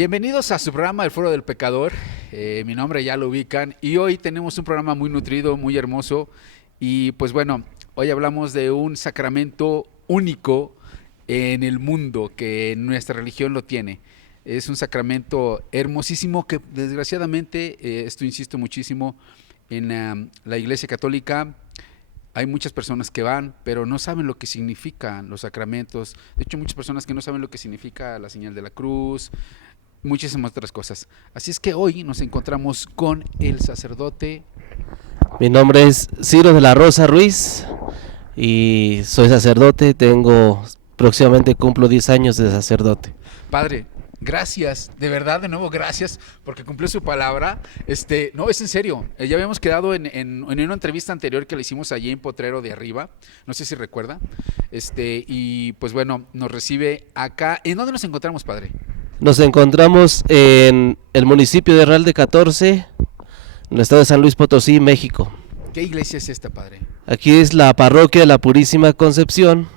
Bienvenidos a su programa El Foro del Pecador. Mi nombre ya lo ubican y hoy tenemos un programa muy nutrido, muy hermoso. Y pues bueno, hoy hablamos de un sacramento único en el mundo que nuestra religión lo tiene. Es un sacramento hermosísimo que desgraciadamente, esto insisto muchísimo, en la Iglesia Católica hay muchas personas que van, pero no saben lo que significan los sacramentos. De hecho, muchas personas que no saben lo que significa la señal de la cruz, muchísimas otras cosas. Así es que hoy nos encontramos con el sacerdote. Mi nombre es Ciro de la Rosa Ruiz y soy sacerdote, próximamente cumplo 10 años de sacerdote. Padre, gracias, de verdad, de nuevo gracias, porque cumplió su palabra. No, es en serio. Ya habíamos quedado en una entrevista anterior que le hicimos allí en Potrero de Arriba, no sé si recuerda. Y pues bueno, nos recibe acá. ¿En dónde nos encontramos, padre? Nos encontramos en el municipio de Real de 14, en el estado de San Luis Potosí, México. ¿Qué iglesia es esta, padre? Aquí es la parroquia de la Purísima Concepción,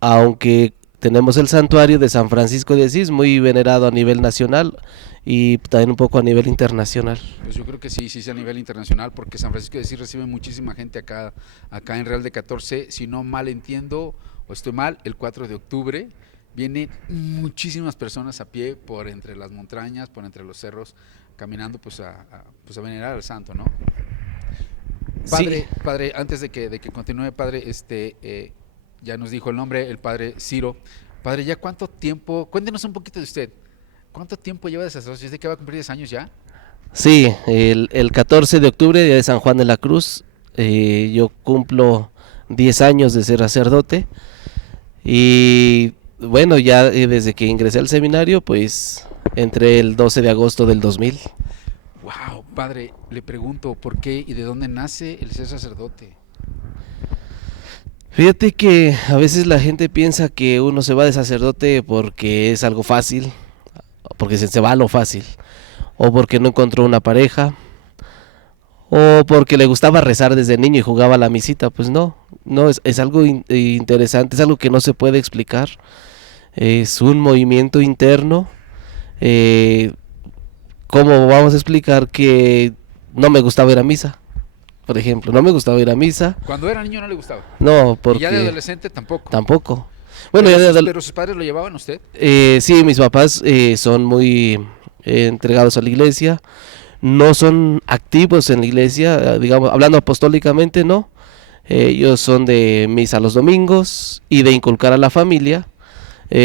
aunque tenemos el santuario de San Francisco de Asís, muy venerado a nivel nacional y también un poco a nivel internacional. Pues yo creo que sí es a nivel internacional, porque San Francisco de Asís recibe muchísima gente acá en Real de 14. Si no mal entiendo o estoy mal, el 4 de octubre vienen muchísimas personas a pie por entre las montañas, por entre los cerros, caminando pues a venerar al santo, ¿no? Padre, sí. Padre, antes de que continúe, padre, ya nos dijo el nombre, el padre Ciro. Padre, ¿ya cuánto tiempo? Cuéntenos un poquito de usted. ¿Cuánto tiempo lleva de sacerdocio? ¿Es de que va a cumplir 10 años ya? Sí, el 14 de octubre, día de San Juan de la Cruz, yo cumplo 10 años de ser sacerdote y bueno, ya desde que ingresé al seminario, pues entré el 12 de agosto del 2000. Wow, padre, le pregunto, ¿por qué y de dónde nace el ser sacerdote? Fíjate que a veces la gente piensa que uno se va de sacerdote porque es algo fácil, porque se va a lo fácil, o porque no encontró una pareja, o porque le gustaba rezar desde niño y jugaba a la misita. Pues no, es algo interesante, es algo que no se puede explicar. Es un movimiento interno. ¿Cómo vamos a explicar que no me gustaba ir a misa? Por ejemplo, no me gustaba ir a misa. Cuando era niño no le gustaba. No, porque... ¿Y ya de adolescente tampoco? Tampoco. Bueno, ¿Pero sus padres lo llevaban a usted? Sí, mis papás son muy entregados a la iglesia. No son activos en la iglesia, digamos, hablando apostólicamente, no. Ellos son de misa los domingos y de inculcar a la familia.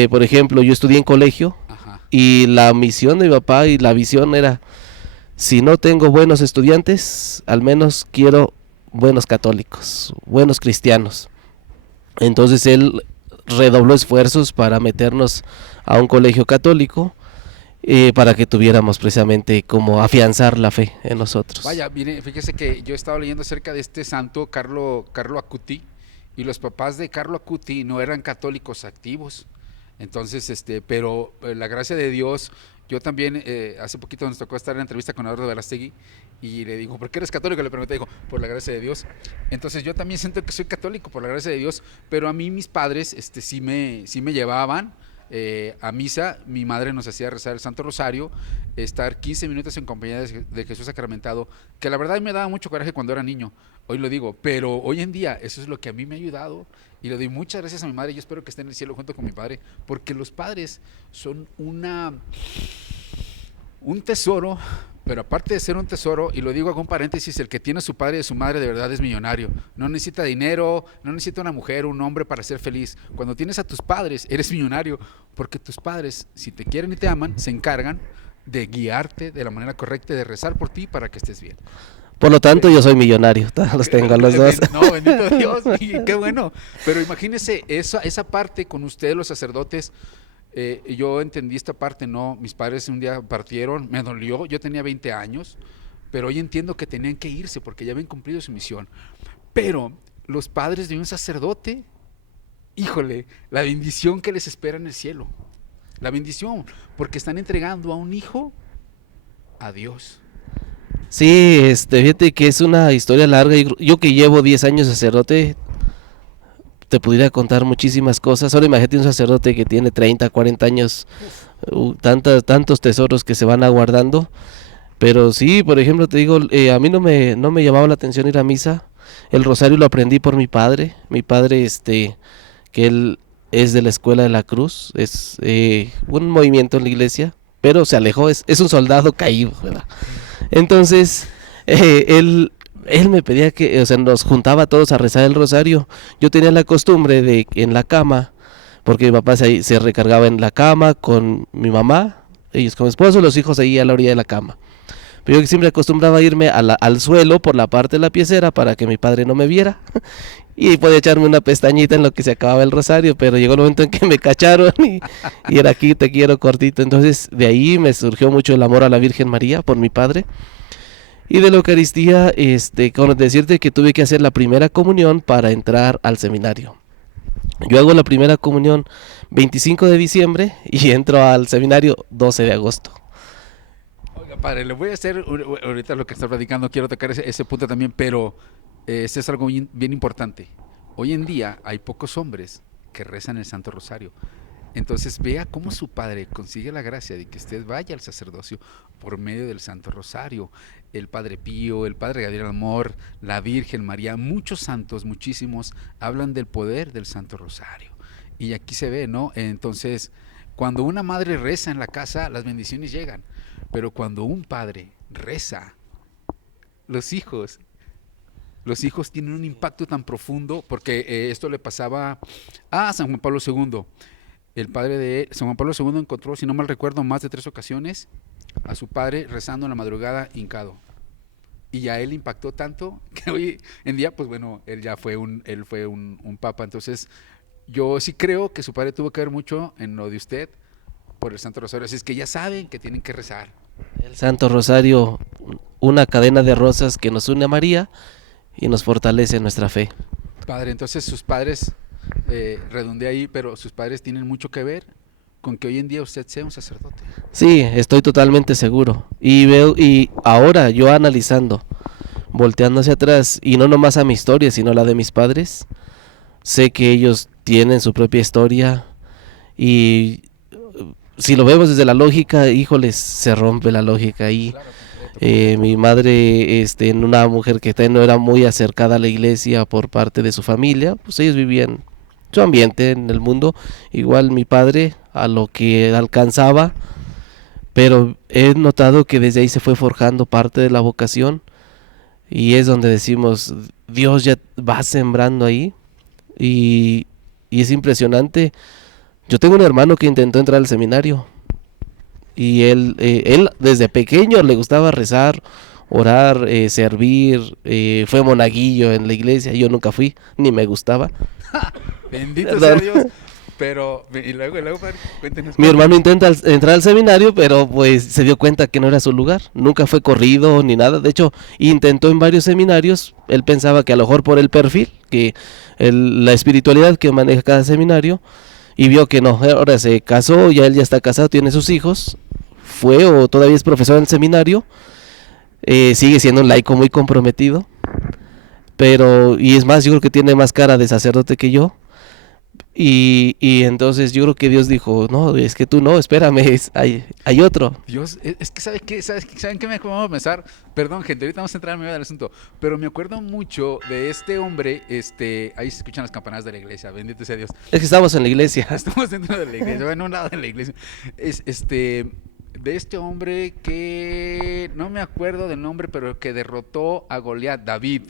Por ejemplo, yo estudié en colegio. Ajá. Y la misión de mi papá y la visión era: si no tengo buenos estudiantes, al menos quiero buenos católicos, buenos cristianos. Entonces él redobló esfuerzos para meternos a un colegio católico, para que tuviéramos precisamente como afianzar la fe en nosotros. Vaya, mire, fíjese que yo he estado leyendo acerca de este santo, Carlo Acuti, y los papás de Carlo Acuti no eran católicos activos. Entonces, pero la gracia de Dios, yo también, hace poquito nos tocó estar en entrevista con Eduardo Verástegui, y le digo, ¿por qué eres católico? Le pregunté, dijo, por la gracia de Dios. Entonces yo también siento que soy católico por la gracia de Dios, pero a mí mis padres sí me llevaban a misa. Mi madre nos hacía rezar el Santo Rosario, estar 15 minutos en compañía de Jesús sacramentado, que la verdad me daba mucho coraje cuando era niño, hoy lo digo, pero hoy en día eso es lo que a mí me ha ayudado, y le doy muchas gracias a mi madre. Yo espero que esté en el cielo junto con mi padre, porque los padres son un tesoro. Pero aparte de ser un tesoro, y lo digo hago un paréntesis, el que tiene a su padre y a su madre de verdad es millonario. No necesita dinero, no necesita una mujer, un hombre para ser feliz. Cuando tienes a tus padres, eres millonario, porque tus padres, si te quieren y te aman, se encargan de guiarte de la manera correcta, de rezar por ti para que estés bien. Por lo tanto, yo soy millonario, los tengo a los dos. No, bendito Dios, qué bueno. Pero imagínese esa parte con ustedes, los sacerdotes. Yo entendí esta parte, no, mis padres un día partieron, me dolió, yo tenía 20 años, pero hoy entiendo que tenían que irse porque ya habían cumplido su misión. Pero los padres de un sacerdote, híjole, la bendición que les espera en el cielo, la bendición, porque están entregando a un hijo a Dios. Sí, fíjate que es una historia larga. Yo que llevo 10 años de sacerdote, te pudiera contar muchísimas cosas. Ahora imagínate un sacerdote que tiene 30, 40 años tantos tesoros que se van aguardando. Pero sí, por ejemplo, te digo, a mí no me llamaba la atención ir a misa. El rosario lo aprendí por mi padre, que él es de la Escuela de la Cruz, es un movimiento en la iglesia, pero se alejó, es un soldado caído, ¿verdad? Entonces, él me pedía que, o sea, nos juntaba a todos a rezar el rosario. Yo tenía la costumbre de en la cama, porque mi papá se recargaba en la cama con mi mamá, ellos como esposo, los hijos ahí a la orilla de la cama. Pero yo siempre acostumbraba a irme al suelo por la parte de la piecera para que mi padre no me viera y podía echarme una pestañita en lo que se acababa el rosario, pero llegó el momento en que me cacharon y era aquí te quiero cortito. Entonces de ahí me surgió mucho el amor a la Virgen María por mi padre. Y de la Eucaristía, con decirte que tuve que hacer la primera comunión para entrar al seminario. Yo hago la primera comunión 25 de diciembre y entro al seminario 12 de agosto. Oiga, padre, le voy a hacer ahorita lo que está platicando, quiero tocar ese punto también, pero este es algo bien importante. Hoy en día hay pocos hombres que rezan el Santo Rosario. Entonces vea cómo su padre consigue la gracia de que usted vaya al sacerdocio por medio del Santo Rosario. El Padre Pío, el Padre Gabriel Amor, la Virgen María, muchos santos, muchísimos, hablan del poder del Santo Rosario. Y aquí se ve, ¿no? Entonces, cuando una madre reza en la casa, las bendiciones llegan. Pero cuando un padre reza, los hijos tienen un impacto tan profundo, porque esto le pasaba a San Juan Pablo II. El padre de San Juan Pablo II encontró, si no mal recuerdo, más de 3 ocasiones a su padre rezando en la madrugada hincado. Y a él impactó tanto que hoy en día, pues bueno, él fue un papa. Entonces, yo sí creo que su padre tuvo que ver mucho en lo de usted por el Santo Rosario. Así es que ya saben que tienen que rezar. El Santo Rosario, una cadena de rosas que nos une a María y nos fortalece en nuestra fe. Padre, entonces sus padres, redondeé ahí, pero sus padres tienen mucho que ver con que hoy en día usted sea un sacerdote. Sí, estoy totalmente seguro. Y ahora yo analizando, volteando hacia atrás, y no nomás a mi historia, sino a la de mis padres, sé que ellos tienen su propia historia y si lo vemos desde la lógica, híjoles, se rompe la lógica ahí. Claro, Mi madre, en una mujer que no era muy acercada a la iglesia por parte de su familia, pues ellos vivían su ambiente en el mundo, igual mi padre a lo que alcanzaba, pero he notado que desde ahí se fue forjando parte de la vocación y es donde decimos, Dios ya va sembrando ahí y es impresionante. Yo tengo un hermano que intentó entrar al seminario y él desde pequeño le gustaba rezar, orar, servir, fue monaguillo en la iglesia, yo nunca fui, ni me gustaba. Bendito sea Dios. Pero, y luego, padre, cuéntenos. Mi hermano intenta entrar al seminario, pero pues se dio cuenta que no era su lugar, nunca fue corrido ni nada, de hecho intentó en varios seminarios, él pensaba que a lo mejor por el perfil, que la espiritualidad que maneja cada seminario, y vio que no, ahora se casó, ya él ya está casado, tiene sus hijos, fue o todavía es profesor en el seminario, sigue siendo un laico muy comprometido, pero, y es más, yo creo que tiene más cara de sacerdote que yo, y entonces yo creo que Dios dijo, no, es que tú no, espérame, hay otro. Dios, es que ¿saben qué me acabo de pensar? Perdón, gente, ahorita vamos a entrar en medio del asunto, pero me acuerdo mucho de este hombre, ahí se escuchan las campanadas de la iglesia, bendito sea Dios. Es que estamos en la iglesia. Estamos dentro de la iglesia, bueno, un lado de la iglesia. De este hombre que no me acuerdo del nombre, pero que derrotó a Goliat, David.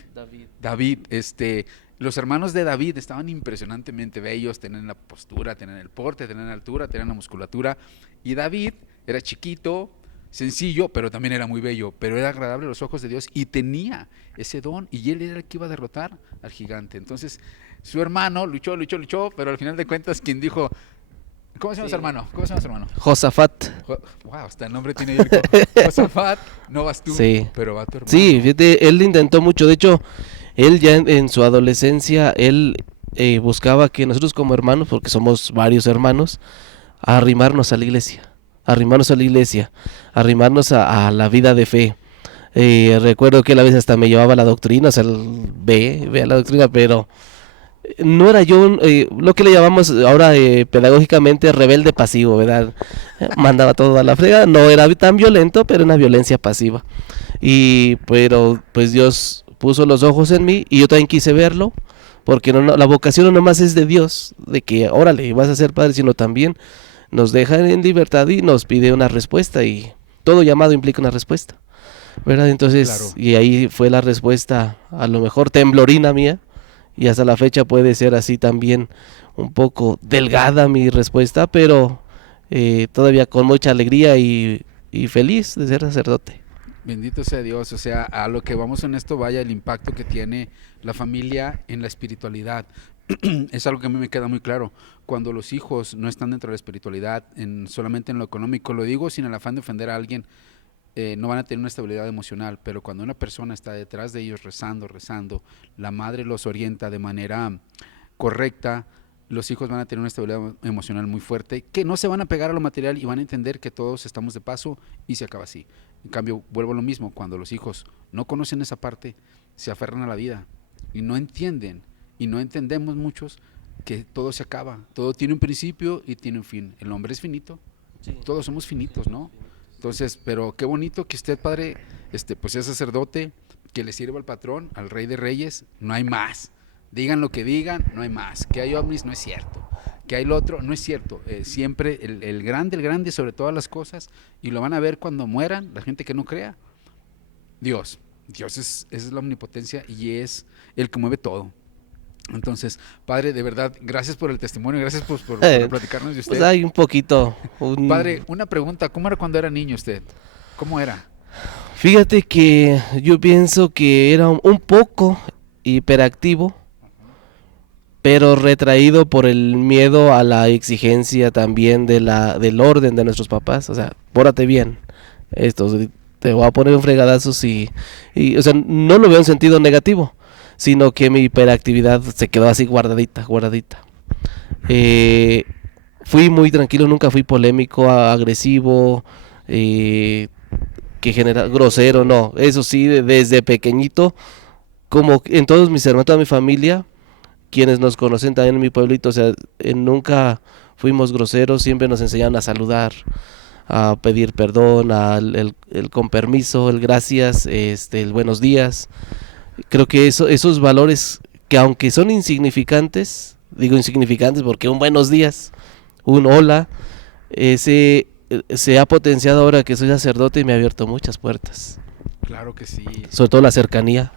Los hermanos de David estaban impresionantemente bellos, tenían la postura, tenían el porte, tenían la altura, tenían la musculatura. Y David era chiquito, sencillo, pero también era muy bello, pero era agradable a los ojos de Dios y tenía ese don y él era el que iba a derrotar al gigante. Entonces su hermano luchó, pero al final de cuentas quien dijo, ¿cómo se llama su hermano? Josafat. Wow, hasta el nombre tiene bíblico. Josafat, no vas tú, sí, pero va tu hermano. Sí, fíjate, él intentó mucho, de hecho, él ya en su adolescencia, él buscaba que nosotros como hermanos, porque somos varios hermanos, arrimarnos a la iglesia, arrimarnos a la vida de fe. Recuerdo que a la vez hasta me llevaba la doctrina, o sea, ve a la doctrina, pero No era yo lo que le llamamos ahora pedagógicamente rebelde pasivo, ¿verdad? Mandaba todo a la frega, no era tan violento, pero una violencia pasiva. Pero pues Dios puso los ojos en mí y yo también quise verlo, porque la vocación no nomás es de Dios, de que órale, vas a ser padre, sino también nos deja en libertad y nos pide una respuesta, y todo llamado implica una respuesta, ¿verdad? Entonces, Claro. y ahí fue la respuesta, a lo mejor temblorina mía, y hasta la fecha puede ser así también un poco delgada mi respuesta, pero todavía con mucha alegría y feliz de ser sacerdote. Bendito sea Dios, o sea, a lo que vamos en esto vaya el impacto que tiene la familia en la espiritualidad. Es algo que a mí me queda muy claro. Cuando los hijos no están dentro de la espiritualidad, solamente en lo económico, lo digo sin el afán de ofender a alguien, no van a tener una estabilidad emocional, pero cuando una persona está detrás de ellos rezando, la madre los orienta de manera correcta, los hijos van a tener una estabilidad emocional muy fuerte, que no se van a pegar a lo material y van a entender que todos estamos de paso y se acaba así. En cambio, vuelvo a lo mismo, cuando los hijos no conocen esa parte, se aferran a la vida y no entienden, y no entendemos muchos que todo se acaba, todo tiene un principio y tiene un fin. El hombre es finito, Sí. todos somos finitos, ¿no? Entonces, pero qué bonito que usted, padre, pues es sacerdote, que le sirva al patrón, al Rey de Reyes, no hay más. Digan lo que digan, no hay más. Que hay ovnis, no es cierto. Que hay lo otro, no es cierto. Siempre el grande sobre todas las cosas, y lo van a ver cuando mueran, la gente que no crea. Dios, Dios es la omnipotencia y es el que mueve todo. Entonces, padre, de verdad, gracias por el testimonio, gracias por platicarnos de usted. Pues hay un poquito. Padre, una pregunta, ¿cómo era cuando era niño usted? ¿Cómo era? Fíjate que yo pienso que era un poco hiperactivo, pero retraído por el miedo a la exigencia también del orden de nuestros papás. O sea, pórtate bien, te voy a poner un fregadazos, o sea, no lo veo en sentido negativo, sino que mi hiperactividad se quedó así guardadita. Eh, Fui muy tranquilo, nunca fui polémico, agresivo, eh, grosero, no. Eso sí, desde pequeñito, como en todos mis hermanos, toda mi familia, quienes nos conocen también en mi pueblito, o sea, nunca fuimos groseros, siempre nos enseñaron a saludar, a pedir perdón, el con permiso, el gracias, el buenos días. Creo que esos valores, que aunque son insignificantes, digo insignificantes porque un buenos días, un hola, se ha potenciado ahora que soy sacerdote y me ha abierto muchas puertas. Claro que sí. Sobre todo la cercanía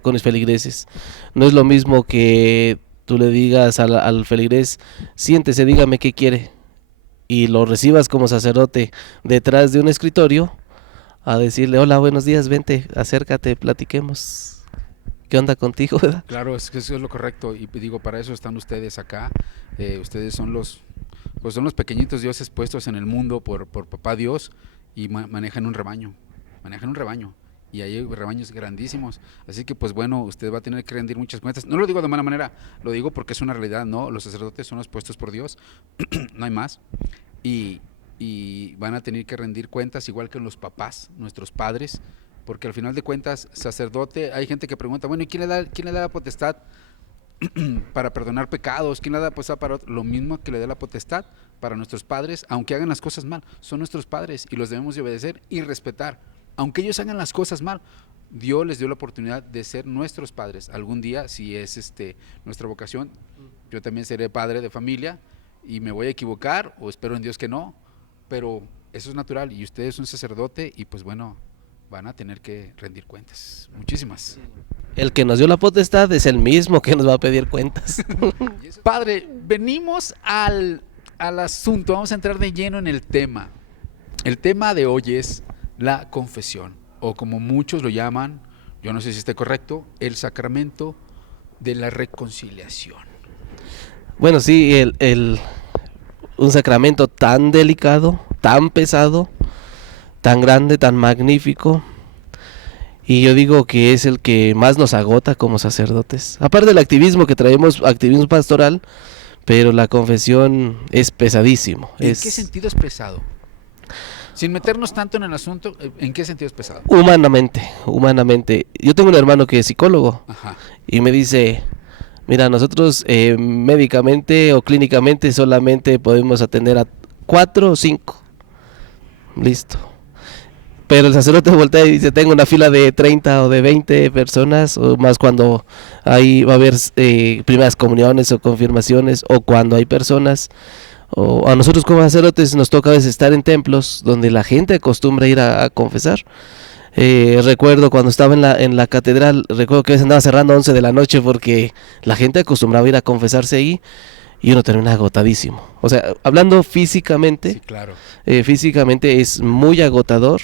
con mis feligreses. No es lo mismo que tú le digas al feligrés, siéntese, dígame qué quiere, y lo recibas como sacerdote detrás de un escritorio, a decirle, hola, buenos días, vente, acércate, platiquemos. ¿Qué onda contigo, verdad? Claro, es que eso es lo correcto. Y digo, para eso están ustedes acá. Ustedes son pues son los pequeñitos dioses puestos en el mundo por papá Dios, y manejan un rebaño. Manejan un rebaño. Y hay rebaños grandísimos. Así que, pues bueno, usted va a tener que rendir muchas cuentas. No lo digo de mala manera, lo digo porque es una realidad, ¿no? Los sacerdotes son los puestos por Dios, no hay más. Y van a tener que rendir cuentas igual que los papás, nuestros padres, porque al final de cuentas, sacerdote, hay gente que pregunta, bueno, ¿y quién le da la potestad para perdonar pecados? ¿Quién le da la potestad para otro? Lo mismo que le da la potestad para nuestros padres, aunque hagan las cosas mal, son nuestros padres y los debemos de obedecer y respetar. Aunque ellos hagan las cosas mal, Dios les dio la oportunidad de ser nuestros padres. Algún día, si es nuestra vocación, yo también seré padre de familia y me voy a equivocar, o espero en Dios que no, pero eso es natural, y usted es un sacerdote y pues bueno, van a tener que rendir cuentas. Muchísimas. El que nos dio la potestad es el mismo que nos va a pedir cuentas. Padre, venimos al asunto, vamos a entrar de lleno en el tema. El tema de hoy es la confesión, o como muchos lo llaman, yo no sé si esté correcto, el sacramento de la reconciliación. Bueno, sí, un sacramento tan delicado, tan pesado, tan grande, tan magnífico, y yo digo que es el que más nos agota como sacerdotes. Aparte del activismo que traemos, activismo pastoral, pero la confesión es pesadísimo. ¿En qué sentido es pesado? Sin meternos tanto en el asunto, ¿en qué sentido es pesado? Humanamente. Yo tengo un hermano que es psicólogo. Ajá. Y me dice, Mira, nosotros médicamente o clínicamente solamente podemos atender a 4 o 5. Listo. Pero el sacerdote voltea y dice, tengo una fila de 30 o de 20 personas, o más cuando ahí va a haber primeras comuniones o confirmaciones, o cuando hay personas, o a nosotros como sacerdotes nos toca a veces estar en templos donde la gente acostumbra ir a confesar. Recuerdo cuando estaba en la catedral, recuerdo que a veces andaba cerrando a 11 de la noche porque la gente acostumbraba a ir a confesarse ahí y uno termina agotadísimo. O sea, hablando físicamente, Sí, claro. físicamente es muy agotador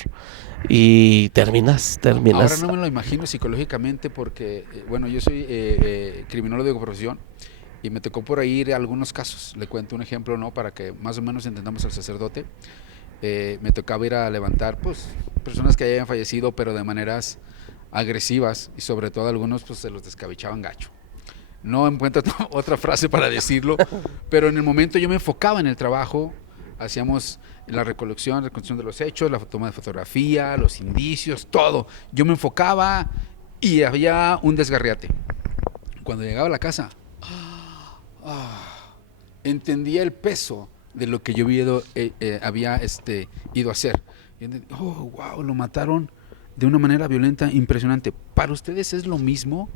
y terminas. Ahora no me lo imagino psicológicamente porque, bueno, yo soy criminólogo de profesión y me tocó por ahí ir a algunos casos. Le cuento un ejemplo, ¿no? Para que más o menos entendamos al sacerdote. Me tocaba ir a levantar, pues, personas que hayan fallecido, pero de maneras agresivas y sobre todo algunos, pues, se los descabechaban gacho. No encuentro otra frase para decirlo, pero en el momento yo me enfocaba en el trabajo, hacíamos la reconstrucción de los hechos, la toma de fotografía, los indicios, todo. Yo me enfocaba y había un desgarriate. Cuando llegaba a la casa, entendía el peso de lo que yo había ido a hacer. Oh, wow, lo mataron de una manera violenta, impresionante. ¿Para ustedes es lo mismo?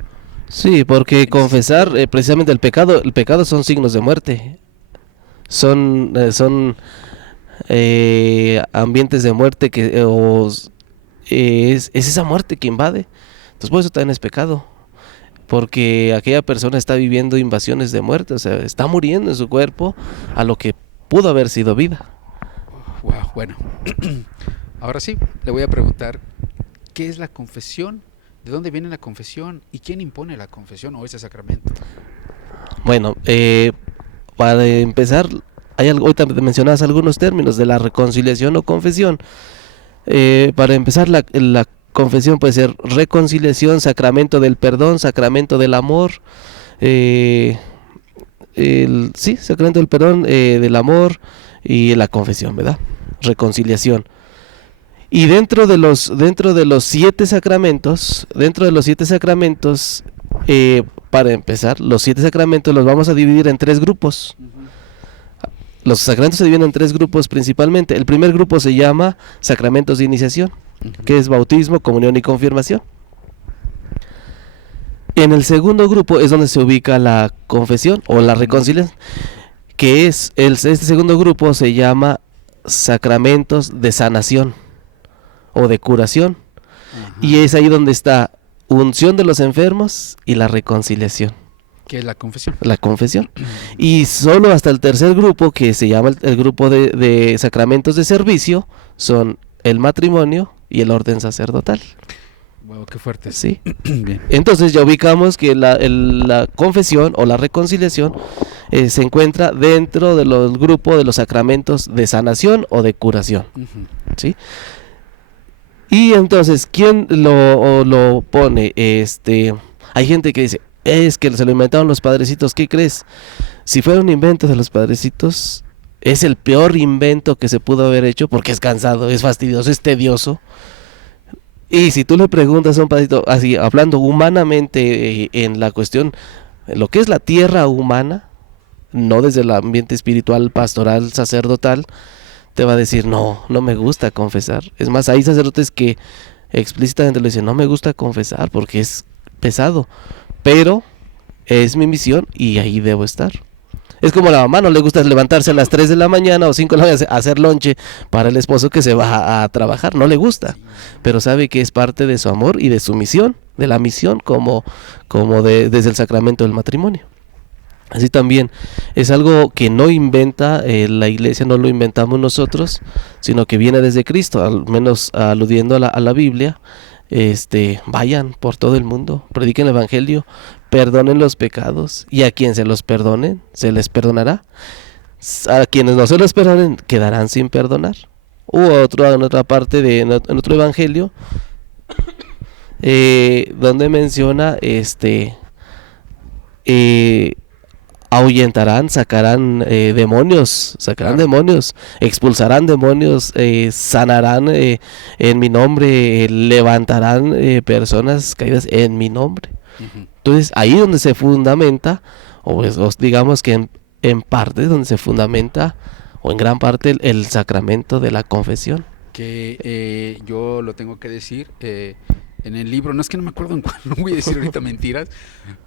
Sí, porque confesar precisamente el pecado son signos de muerte. Son ambientes de muerte es esa muerte que invade. Entonces por eso también es pecado. Porque aquella persona está viviendo invasiones de muerte, o sea, está muriendo en su cuerpo a lo que pudo haber sido vida. Wow, bueno. Ahora sí, le voy a preguntar, ¿qué es la confesión? ¿De dónde viene la confesión? ¿Y quién impone la confesión o ese sacramento? Bueno, para empezar, ahorita mencionabas algunos términos de la reconciliación o confesión. Para empezar, la confesión puede ser reconciliación, sacramento del perdón, sacramento del amor, sacramento del perdón, del amor y la confesión, ¿verdad? Reconciliación. Y dentro de los 7 sacramentos, para empezar, los 7 sacramentos los vamos a dividir en 3 grupos. Los sacramentos se dividen en 3 grupos principalmente. El primer grupo se llama sacramentos de iniciación, que es bautismo, comunión y confirmación. En el segundo grupo es donde se ubica la confesión o la reconciliación, que este segundo grupo se llama sacramentos de sanación o de curación. Ajá. Y es ahí donde está unción de los enfermos y la reconciliación. ¿Qué es la confesión? La confesión. Y solo hasta el tercer grupo, que se llama el grupo de sacramentos de servicio, son el matrimonio y el orden sacerdotal. Wow, qué fuerte. Sí. Bien. Entonces ya ubicamos que la confesión o la reconciliación se encuentra dentro de los grupos de los sacramentos de sanación o de curación. ¿Sí? Y entonces, ¿quién lo pone? Hay gente que dice, es que se lo inventaron los padrecitos. ¿Qué crees? Si fuera un invento de los padrecitos, es el peor invento que se pudo haber hecho porque es cansado, es fastidioso, es tedioso. Y si tú le preguntas a un padrecito, así hablando humanamente en la cuestión, lo que es la tierra humana, no desde el ambiente espiritual, pastoral, sacerdotal, te va a decir, no me gusta confesar. Es más, hay sacerdotes que explícitamente le dicen, no me gusta confesar porque es pesado, pero es mi misión y ahí debo estar. Es como la mamá, no le gusta levantarse a las 3 de la mañana o 5 de la mañana a hacer lonche para el esposo que se va a trabajar, no le gusta, pero sabe que es parte de su amor y de su misión, de la misión desde el sacramento del matrimonio. Así también es algo que no inventa la iglesia, no lo inventamos nosotros, sino que viene desde Cristo, al menos aludiendo a la Biblia. Vayan por todo el mundo, prediquen el evangelio, perdonen los pecados, y a quien se los perdonen, se les perdonará. A quienes no se los perdonen, quedarán sin perdonar. En otra parte en otro evangelio, donde menciona ahuyentarán, sacarán demonios, expulsarán demonios, sanarán en mi nombre, levantarán personas caídas en mi nombre. Ujú. Entonces, ahí donde se fundamenta, o digamos que en parte donde se fundamenta, o en gran parte, el sacramento de la confesión. Que yo lo tengo que decir en el libro, no es que no me acuerdo en cuál, no voy a decir ahorita mentiras,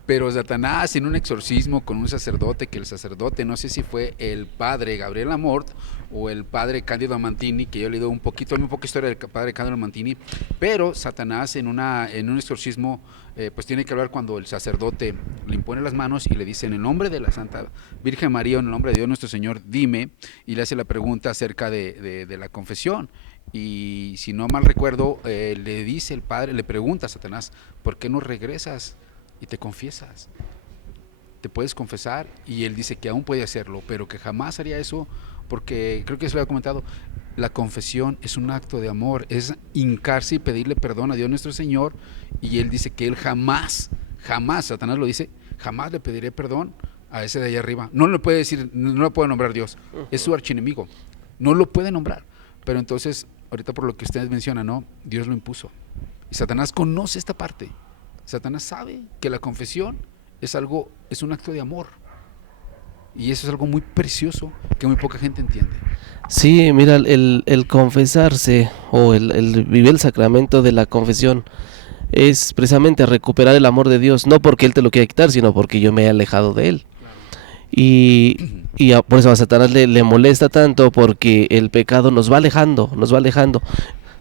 pero Satanás en un exorcismo con un sacerdote, que el sacerdote, no sé si fue el padre Gabriel Amort o el padre Cándido Amantini, que yo he leído un poquito, muy poca historia del padre Cándido Amantini, pero Satanás en un exorcismo, pues tiene que hablar cuando el sacerdote le impone las manos y le dice: en el nombre de la Santa Virgen María, en el nombre de Dios nuestro Señor, dime, y le hace la pregunta acerca de la confesión. Y si no mal recuerdo, le dice el padre, le pregunta a Satanás: ¿por qué no regresas y te confiesas? Te puedes confesar. Y él dice que aún puede hacerlo, pero que jamás haría eso, porque creo que eso lo había comentado. La confesión es un acto de amor, es hincarse y pedirle perdón a Dios nuestro Señor. Y él dice que él jamás, jamás, Satanás lo dice, jamás le pediré perdón a ese de allá arriba. No le puede decir, no lo puede nombrar Dios, es su archienemigo, no lo puede nombrar. Pero entonces, ahorita por lo que ustedes mencionan, ¿no? Dios lo impuso. Y Satanás conoce esta parte. Satanás sabe que la confesión es algo, es un acto de amor. Y eso es algo muy precioso que muy poca gente entiende. Sí, mira, el confesarse o el vivir el sacramento de la confesión es precisamente recuperar el amor de Dios, no porque Él te lo quiera quitar, sino porque yo me he alejado de Él. Por eso a Satanás le molesta tanto, porque el pecado nos va alejando, nos va alejando.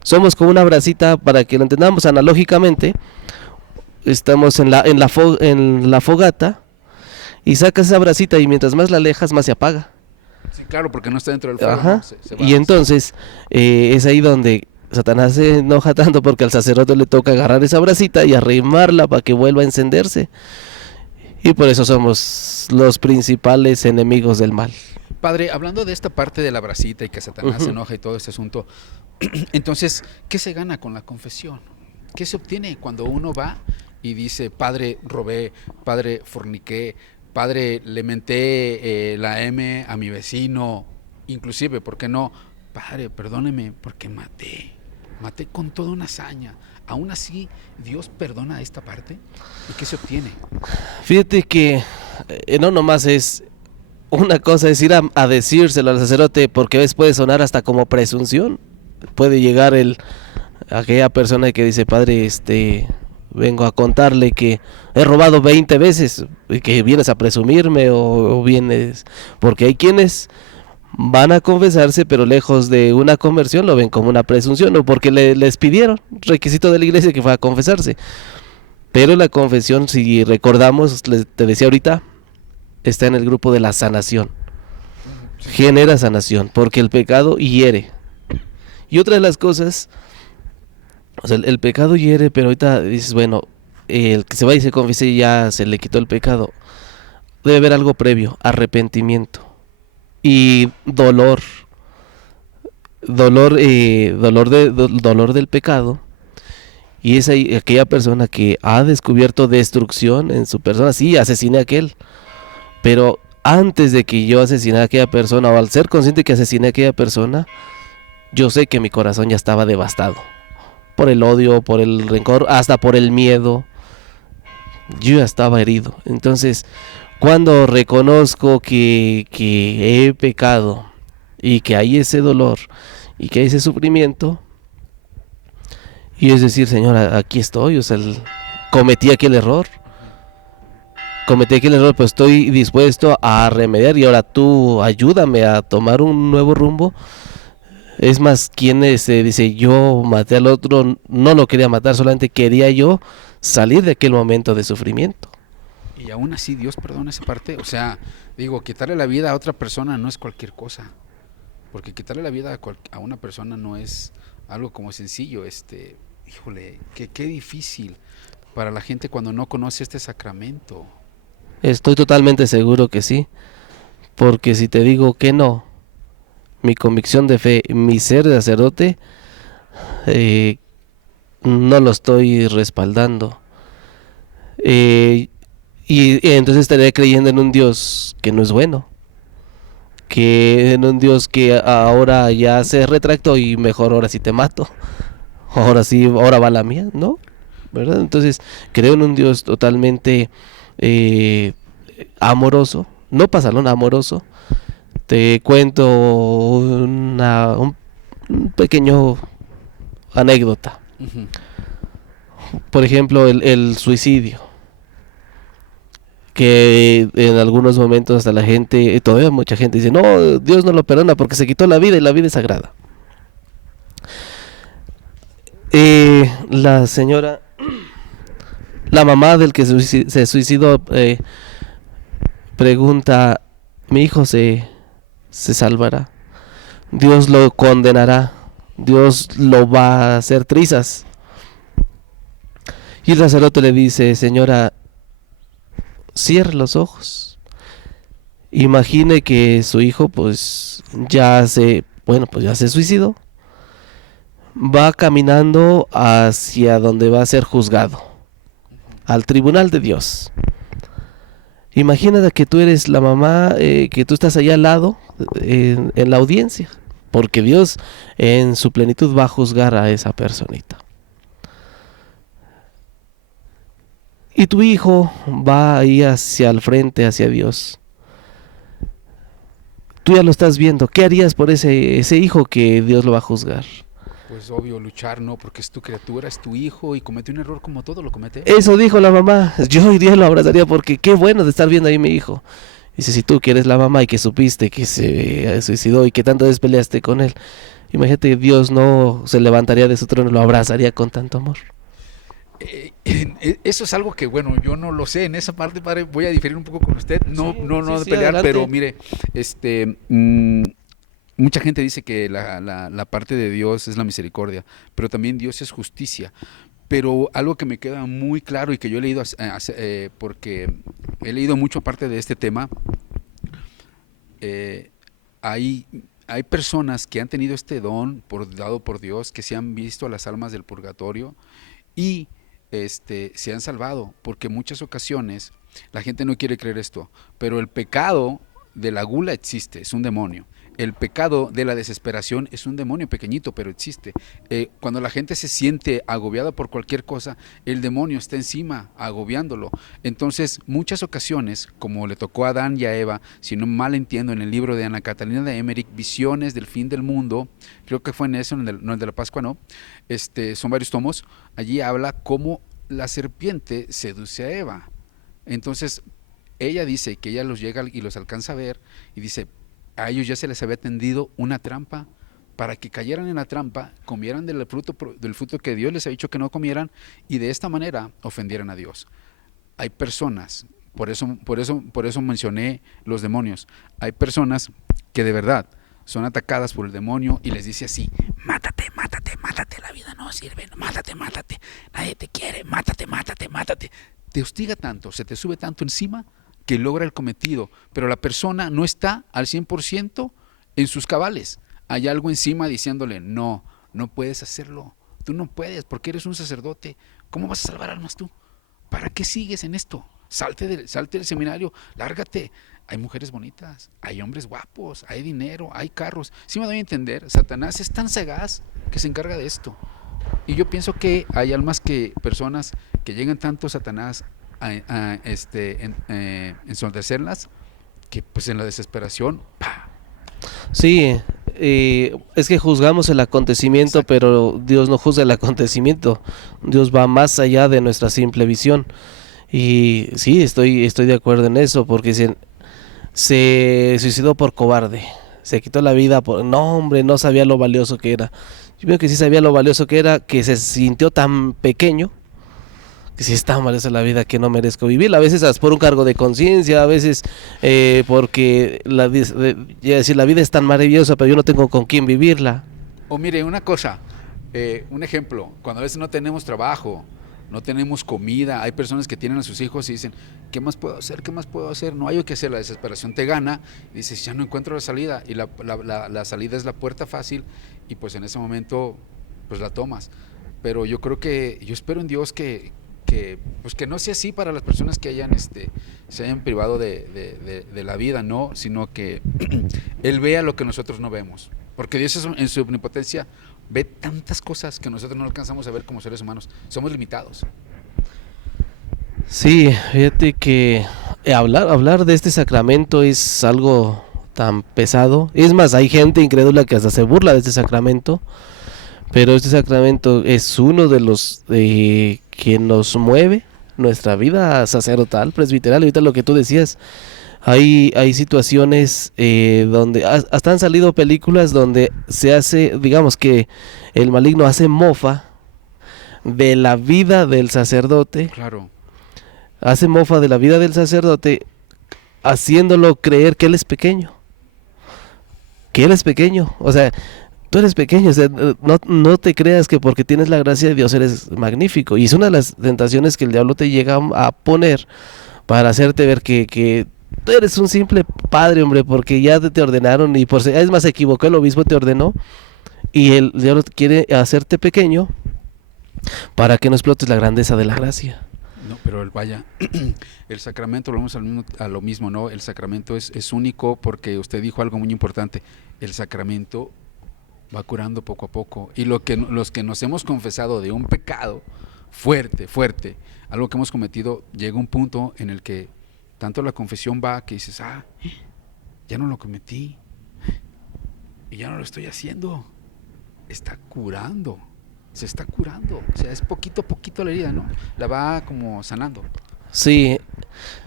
Somos como una brasita, para que lo entendamos analógicamente. Estamos en la fogata y sacas esa brasita y mientras más la alejas, más se apaga. Sí, claro, porque no está dentro del fuego. Ajá. ¿No? Se va, Y entonces es ahí donde Satanás se enoja tanto, porque al sacerdote le toca agarrar esa brasita y arrimarla para que vuelva a encenderse. Y por eso somos los principales enemigos del mal. Padre, hablando de esta parte de la bracita y que Satanás se enoja y todo este asunto, entonces, ¿qué se gana con la confesión? ¿Qué se obtiene cuando uno va y dice: padre, robé, padre, forniqué, padre, le menté la M a mi vecino, inclusive, ¿por qué no? Padre, perdóneme porque maté con toda una hazaña? Aún así, ¿Dios perdona esta parte? ¿Y qué se obtiene? Fíjate que no nomás es una cosa, es ir a decírselo al sacerdote, porque a veces puede sonar hasta como presunción. Puede llegar aquella persona que dice: padre, vengo a contarle que he robado 20 veces, y que vienes a presumirme, o vienes, porque hay quienes van a confesarse, pero lejos de una conversión lo ven como una presunción, o porque les pidieron, requisito de la iglesia, que fue a confesarse. Pero la confesión, si recordamos, te decía ahorita, está en el grupo de la sanación. Genera sanación, porque el pecado hiere. Y otra de las cosas, o sea, el pecado hiere, pero ahorita dices, bueno, el que se va y se confiesa y ya se le quitó el pecado, debe haber algo previo: arrepentimiento y dolor. Dolor del pecado. Y es ahí aquella persona que ha descubierto destrucción en su persona. Sí, asesiné a aquel, pero antes de que yo asesiné a aquella persona, o al ser consciente que asesiné a aquella persona, yo sé que mi corazón ya estaba devastado por el odio, por el rencor, hasta por el miedo. Yo ya estaba herido. Entonces, cuando reconozco que he pecado, y que hay ese dolor y que hay ese sufrimiento, y es decir: Señor, aquí estoy, o sea, cometí aquel error, pero estoy dispuesto a remediar, y ahora tú ayúdame a tomar un nuevo rumbo. Es más, quien dice: yo maté al otro, no lo quería matar, solamente quería yo salir de aquel momento de sufrimiento. Y aún así Dios perdona esa parte. O sea, digo, quitarle la vida a otra persona no es cualquier cosa, porque quitarle la vida a una persona no es algo como sencillo. Híjole, qué difícil para la gente cuando no conoce este sacramento. Estoy totalmente seguro que sí, porque si te digo que no, mi convicción de fe, mi ser de sacerdote, no lo estoy respaldando. Y entonces estaría creyendo en un Dios que no es bueno, que en un Dios que ahora ya se retractó y mejor ahora sí te mato, ahora sí, ahora va la mía, ¿no? ¿verdad? Entonces, creo en un Dios totalmente eh, amoroso, no pasalón, amoroso. Te cuento un pequeño anécdota. Ujú. Por ejemplo, el suicidio, que en algunos momentos hasta la gente, todavía mucha gente dice, no, Dios no lo perdona porque se quitó la vida y la vida es sagrada. La señora, la mamá del que se suicidó, pregunta, mi hijo se salvará, Dios lo condenará, Dios lo va a hacer trizas. Y el sacerdote le dice, señora, cierre los ojos. Imagine que su hijo pues ya se suicidó. Va caminando hacia donde va a ser juzgado, al tribunal de Dios. Imagínate que tú eres la mamá, que tú estás allá al lado, en la audiencia, porque Dios en su plenitud va a juzgar a esa personita. Y tu hijo va ahí hacia el frente, hacia Dios. Tú ya lo estás viendo. ¿Qué harías por ese hijo que Dios lo va a juzgar? Pues obvio, luchar, ¿no? Porque es tu criatura, es tu hijo y comete un error como todo lo comete. Eso dijo la mamá. Yo iría y lo abrazaría porque qué bueno de estar viendo ahí mi hijo. Dice, si tú que eres la mamá y que supiste que se suicidó y que tantas veces peleaste con él, imagínate, Dios no se levantaría de su trono y lo abrazaría con tanto amor. Eso es algo que, bueno, yo no lo sé. En esa parte, padre, voy a diferir un poco con usted. No, Sí, no de sí, pelear, adelante. pero mire, mucha gente dice que la parte de Dios es la misericordia, pero también Dios es justicia. Pero algo que me queda muy claro y que yo he leído, porque he leído mucho aparte de este tema, eh, hay, hay personas que han tenido este don dado por Dios, que se han visto a las almas del purgatorio y se han salvado, porque en muchas ocasiones la gente no quiere creer esto, pero el pecado de la gula existe, es un demonio. El pecado de la desesperación es un demonio pequeñito, pero existe. Cuando la gente se siente agobiada por cualquier cosa, el demonio está encima, agobiándolo. Entonces, muchas ocasiones, como le tocó a Adán y a Eva, si no mal entiendo, en el libro de Ana Catalina de Emmerich, Visiones del fin del mundo, creo que fue en eso, no el de la Pascua, no, son varios tomos, allí habla cómo la serpiente seduce a Eva. Entonces, ella dice que ella los llega y los alcanza a ver y dice, a ellos ya se les había tendido una trampa para que cayeran en la trampa, comieran del fruto que Dios les ha dicho que no comieran y de esta manera ofendieran a Dios. Hay personas, por eso mencioné los demonios, hay personas que de verdad son atacadas por el demonio y les dice así, mátate, mátate, mátate, la vida no sirve, mátate, mátate, nadie te quiere, mátate, mátate, mátate. Te hostiga tanto, se te sube tanto encima que logra el cometido, pero la persona no está al 100% en sus cabales. Hay algo encima diciéndole, no, no puedes hacerlo, tú no puedes porque eres un sacerdote, ¿cómo vas a salvar almas tú? ¿Para qué sigues en esto? Salte del seminario, lárgate. Hay mujeres bonitas, hay hombres guapos, hay dinero, hay carros. Si me doy a entender, Satanás es tan sagaz que se encarga de esto. Y yo pienso que hay personas que llegan tanto a Satanás a ensordecerlas, que pues en la desesperación, ¡pah! Sí, es que juzgamos el acontecimiento, Exacto. pero Dios no juzga el acontecimiento. Dios va más allá de nuestra simple visión. Y sí, estoy de acuerdo en eso, porque se suicidó por cobarde. Se quitó la vida por... No, hombre, no sabía lo valioso que era. Yo creo que sí sabía lo valioso que era, que se sintió tan pequeño, que si está mal esa la vida que no merezco vivir, a veces por un cargo de conciencia, a veces porque decir, la vida es tan maravillosa, pero yo no tengo con quién vivirla. O mire, una cosa, un ejemplo, cuando a veces no tenemos trabajo, no tenemos comida, hay personas que tienen a sus hijos y dicen, ¿qué más puedo hacer? ¿Qué más puedo hacer? No hay que hacer, la desesperación te gana y dices, ya no encuentro la salida y la salida es la puerta fácil y pues en ese momento pues la tomas. Pero yo espero en Dios pues que no sea así para las personas que se hayan privado de la vida, no, sino que Él vea lo que nosotros no vemos. Porque Dios en su omnipotencia ve tantas cosas que nosotros no alcanzamos a ver como seres humanos. Somos limitados. Sí, fíjate que hablar de este sacramento es algo tan pesado. Es más, hay gente incrédula que hasta se burla de este sacramento, pero este sacramento es uno de los que nos mueve nuestra vida sacerdotal, presbiteral. Ahorita lo que tú decías, hay situaciones donde hasta han salido películas donde se hace, digamos que el maligno hace mofa de la vida del sacerdote, Claro. hace mofa de la vida del sacerdote, haciéndolo creer que él es pequeño. Que él es pequeño. O sea, tú eres pequeño. O sea, no te creas que porque tienes la gracia de Dios eres magnífico. Y es una de las tentaciones que el diablo te llega a poner para hacerte ver que tú eres un simple padre, hombre, porque ya te ordenaron y es más, se equivocó, el obispo te ordenó. Y el diablo quiere hacerte pequeño para que no explotes la grandeza de la gracia. No, pero vaya, el sacramento, volvemos a lo mismo, ¿no? El sacramento es único porque usted dijo algo muy importante. El sacramento va curando poco a poco. Y los que nos hemos confesado de un pecado fuerte, fuerte, algo que hemos cometido, llega un punto en el que tanto la confesión va que dices, ya no lo cometí y ya no lo estoy haciendo. Está curando. Se está curando, o sea, es poquito a poquito la herida, ¿no? La va como sanando. Sí,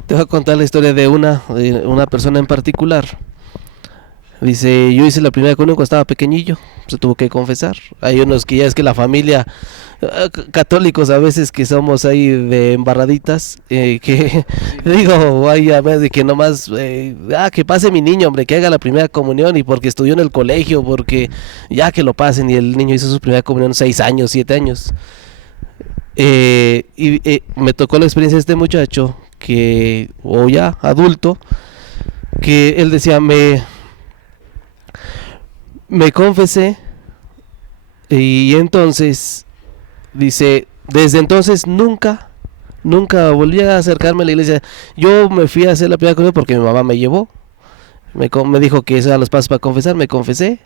te voy a contar la historia de una persona en particular. Dice, yo hice la primera comunión cuando estaba pequeñillo, se tuvo que confesar. Hay unos que ya es que la familia, católicos a veces que somos ahí de embarraditas, que digo, vaya, de que nomás, que pase mi niño, hombre, que haga la primera comunión y porque estudió en el colegio, porque ya que lo pasen y el niño hizo su primera comunión 6 años, 7 años. Me tocó la experiencia de este muchacho, o ya adulto, que él decía, me confesé y entonces dice, desde entonces nunca volví a acercarme a la iglesia. Yo me fui a hacer la primera comunión porque mi mamá me llevó, me dijo que esos eran los pasos para confesar, me confesé,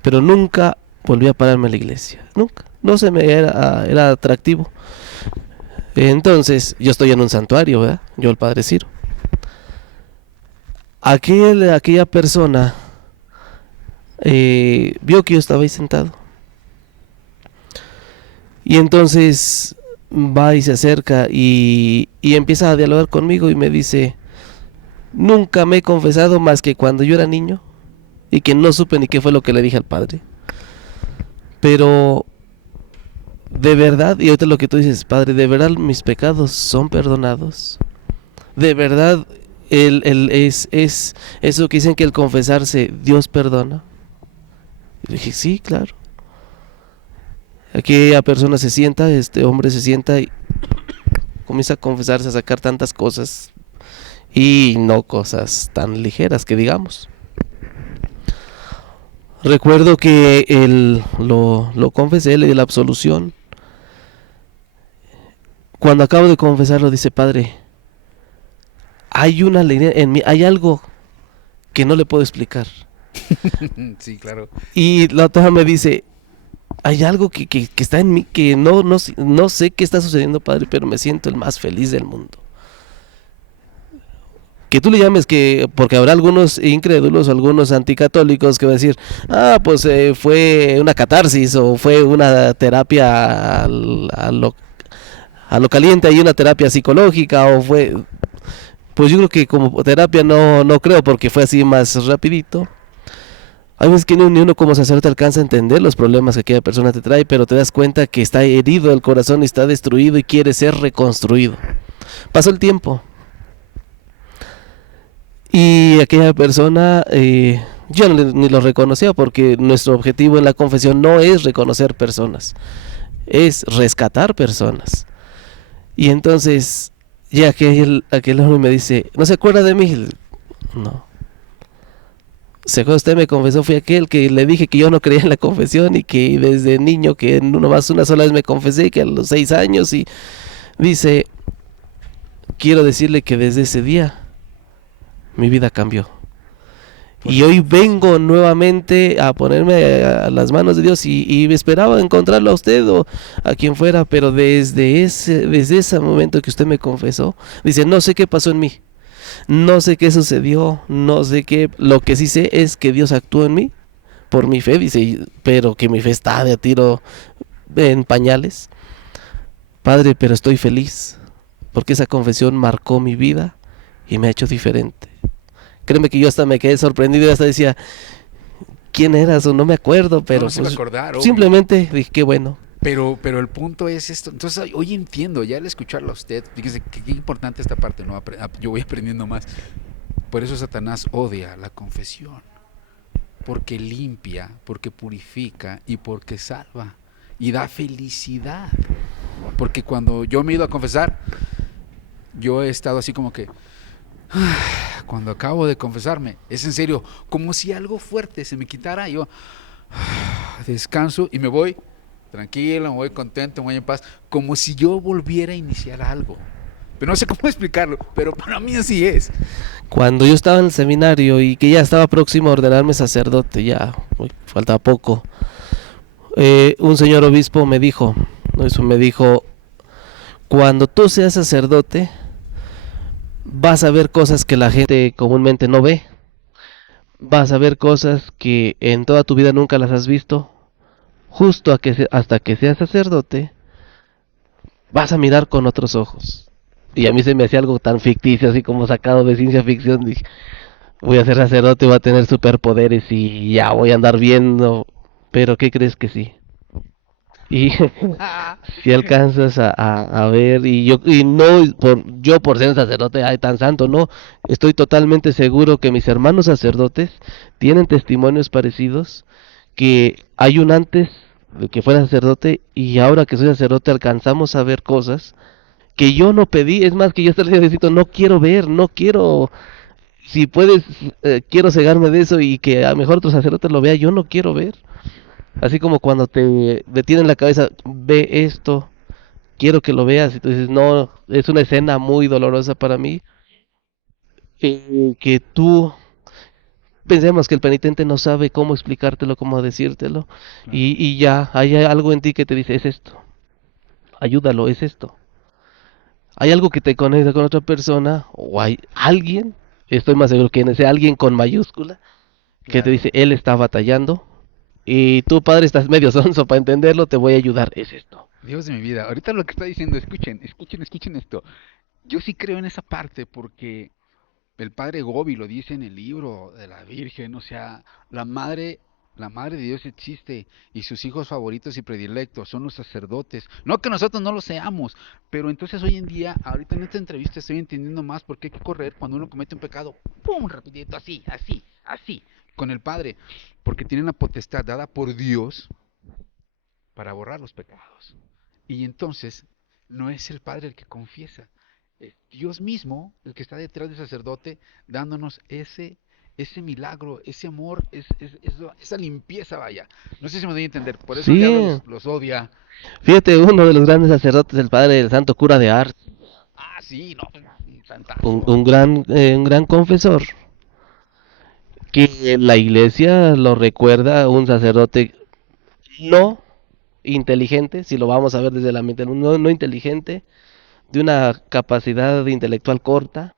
pero nunca volví a pararme a la iglesia, nunca, no se me era atractivo. Entonces yo estoy en un santuario, ¿verdad? Yo, el Padre Ciro. Aquella persona vio que yo estaba ahí sentado y entonces va y se acerca y empieza a dialogar conmigo y me dice, nunca me he confesado más que cuando yo era niño y que no supe ni qué fue lo que le dije al padre, pero de verdad, y ahorita lo que tú dices, padre, de verdad mis pecados son perdonados, de verdad es eso que dicen que el confesarse Dios perdona. Y dije, sí, claro. Aquella persona se sienta, este hombre se sienta y comienza a confesarse, a sacar tantas cosas. Y no cosas tan ligeras que digamos. Recuerdo que lo confesé, le di la absolución. Cuando acabo de confesarlo, dice, padre, hay una alegría en mí, hay algo que no le puedo explicar. Sí, claro. Y la otra me dice, hay algo que está en mí que no sé qué está sucediendo, padre, pero me siento el más feliz del mundo. Que tú le llames que, porque habrá algunos incrédulos o algunos anticatólicos que van a decir, pues fue una catarsis o fue una terapia a lo caliente, hay una terapia psicológica o fue, pues yo creo que como terapia no creo porque fue así más rapidito. Hay veces que ni uno como sacerdote alcanza a entender los problemas que aquella persona te trae, pero te das cuenta que está herido el corazón, está destruido y quiere ser reconstruido. Pasó el tiempo. Y aquella persona, yo ni lo reconocía porque nuestro objetivo en la confesión no es reconocer personas, es rescatar personas. Y entonces, ya aquel hombre me dice, ¿no se acuerda de mí? No. Según usted me confesó, fui aquel que le dije que yo no creía en la confesión y que desde niño, que nomás una sola vez me confesé, que a los 6 años, y dice, quiero decirle que desde ese día mi vida cambió. por Y la hoy confesión. vengo nuevamente a ponerme a las manos de Dios y esperaba encontrarlo a usted o a quien fuera, pero desde ese momento que usted me confesó, dice, no sé qué pasó en mí, no sé qué sucedió, no sé qué, lo que sí sé es que Dios actuó en mí por mi fe, dice, pero que mi fe está de a tiro en pañales. Padre, pero estoy feliz porque esa confesión marcó mi vida y me ha hecho diferente. Créeme que yo hasta me quedé sorprendido y hasta decía, ¿quién eras? O no me acuerdo, No, pero no se va a pues acordar, obvio. simplemente dije, qué bueno. Pero el punto es esto. Entonces, hoy entiendo, ya al escucharlo a usted, fíjese qué importante esta parte, ¿no? Yo voy aprendiendo más. Por eso Satanás odia la confesión. Porque limpia, porque purifica y porque salva. Y da felicidad. Porque cuando yo me he ido a confesar, yo he estado así como que, cuando acabo de confesarme, es en serio, como si algo fuerte se me quitara, yo descanso y me voy tranquilo, me voy contento, me voy en paz, como si yo volviera a iniciar algo. Pero no sé cómo explicarlo, pero para mí así es. Cuando yo estaba en el seminario y que ya estaba próximo a ordenarme sacerdote, ya faltaba poco, un señor obispo me dijo, ¿no? Eso me dijo, cuando tú seas sacerdote, vas a ver cosas que la gente comúnmente no ve, vas a ver cosas que en toda tu vida nunca las has visto, justo hasta que seas sacerdote, vas a mirar con otros ojos. Y a mí se me hacía algo tan ficticio, así como sacado de ciencia ficción. Dije, voy a ser sacerdote, voy a tener superpoderes y ya voy a andar viendo. Pero ¿qué crees que sí? Y si alcanzas a ver, y no yo por ser un sacerdote ay, tan santo, no, estoy totalmente seguro que mis hermanos sacerdotes tienen testimonios parecidos, que hay un antes de que fuera sacerdote y ahora que soy sacerdote alcanzamos a ver cosas que yo no pedí, es más que yo hasta le necesito, no quiero ver, no quiero, si puedes, quiero cegarme de eso y que a lo mejor otro sacerdote lo vea, yo no quiero ver. Así como cuando te detienen la cabeza, ve esto, quiero que lo veas, y tú dices, no, es una escena muy dolorosa para mí, que tú pensemos que el penitente no sabe cómo explicártelo, cómo decírtelo, Claro. y ya hay algo en ti que te dice, es esto, ayúdalo, es esto. Hay algo que te conecta con otra persona, o hay alguien, estoy más seguro que en ese alguien con mayúscula, que te Claro. dice, él está batallando, y tú, padre, estás medio sonso para entenderlo, te voy a ayudar, es esto. Dios de mi vida. Ahorita lo que está diciendo, escuchen esto. Yo sí creo en esa parte porque el padre Gobi lo dice en el libro de la Virgen, o sea, la madre de Dios existe y sus hijos favoritos y predilectos son los sacerdotes. No que nosotros no lo seamos, pero entonces hoy en día, ahorita en esta entrevista estoy entendiendo más por qué hay que correr cuando uno comete un pecado, pum, rapidito, así, así, así, con el Padre, porque tienen la potestad dada por Dios para borrar los pecados. Y entonces no es el Padre el que confiesa, es Dios mismo el que está detrás del sacerdote dándonos ese milagro, ese amor, esa limpieza, vaya. No sé si me doy a entender, por eso el diablo Sí, los odia. fíjate, uno de los grandes sacerdotes, el padre del santo cura de Ars, Ah, sí, no, santazo. un gran confesor, que la iglesia lo recuerda un sacerdote no inteligente, si lo vamos a ver desde la mente, no inteligente, de una capacidad intelectual corta.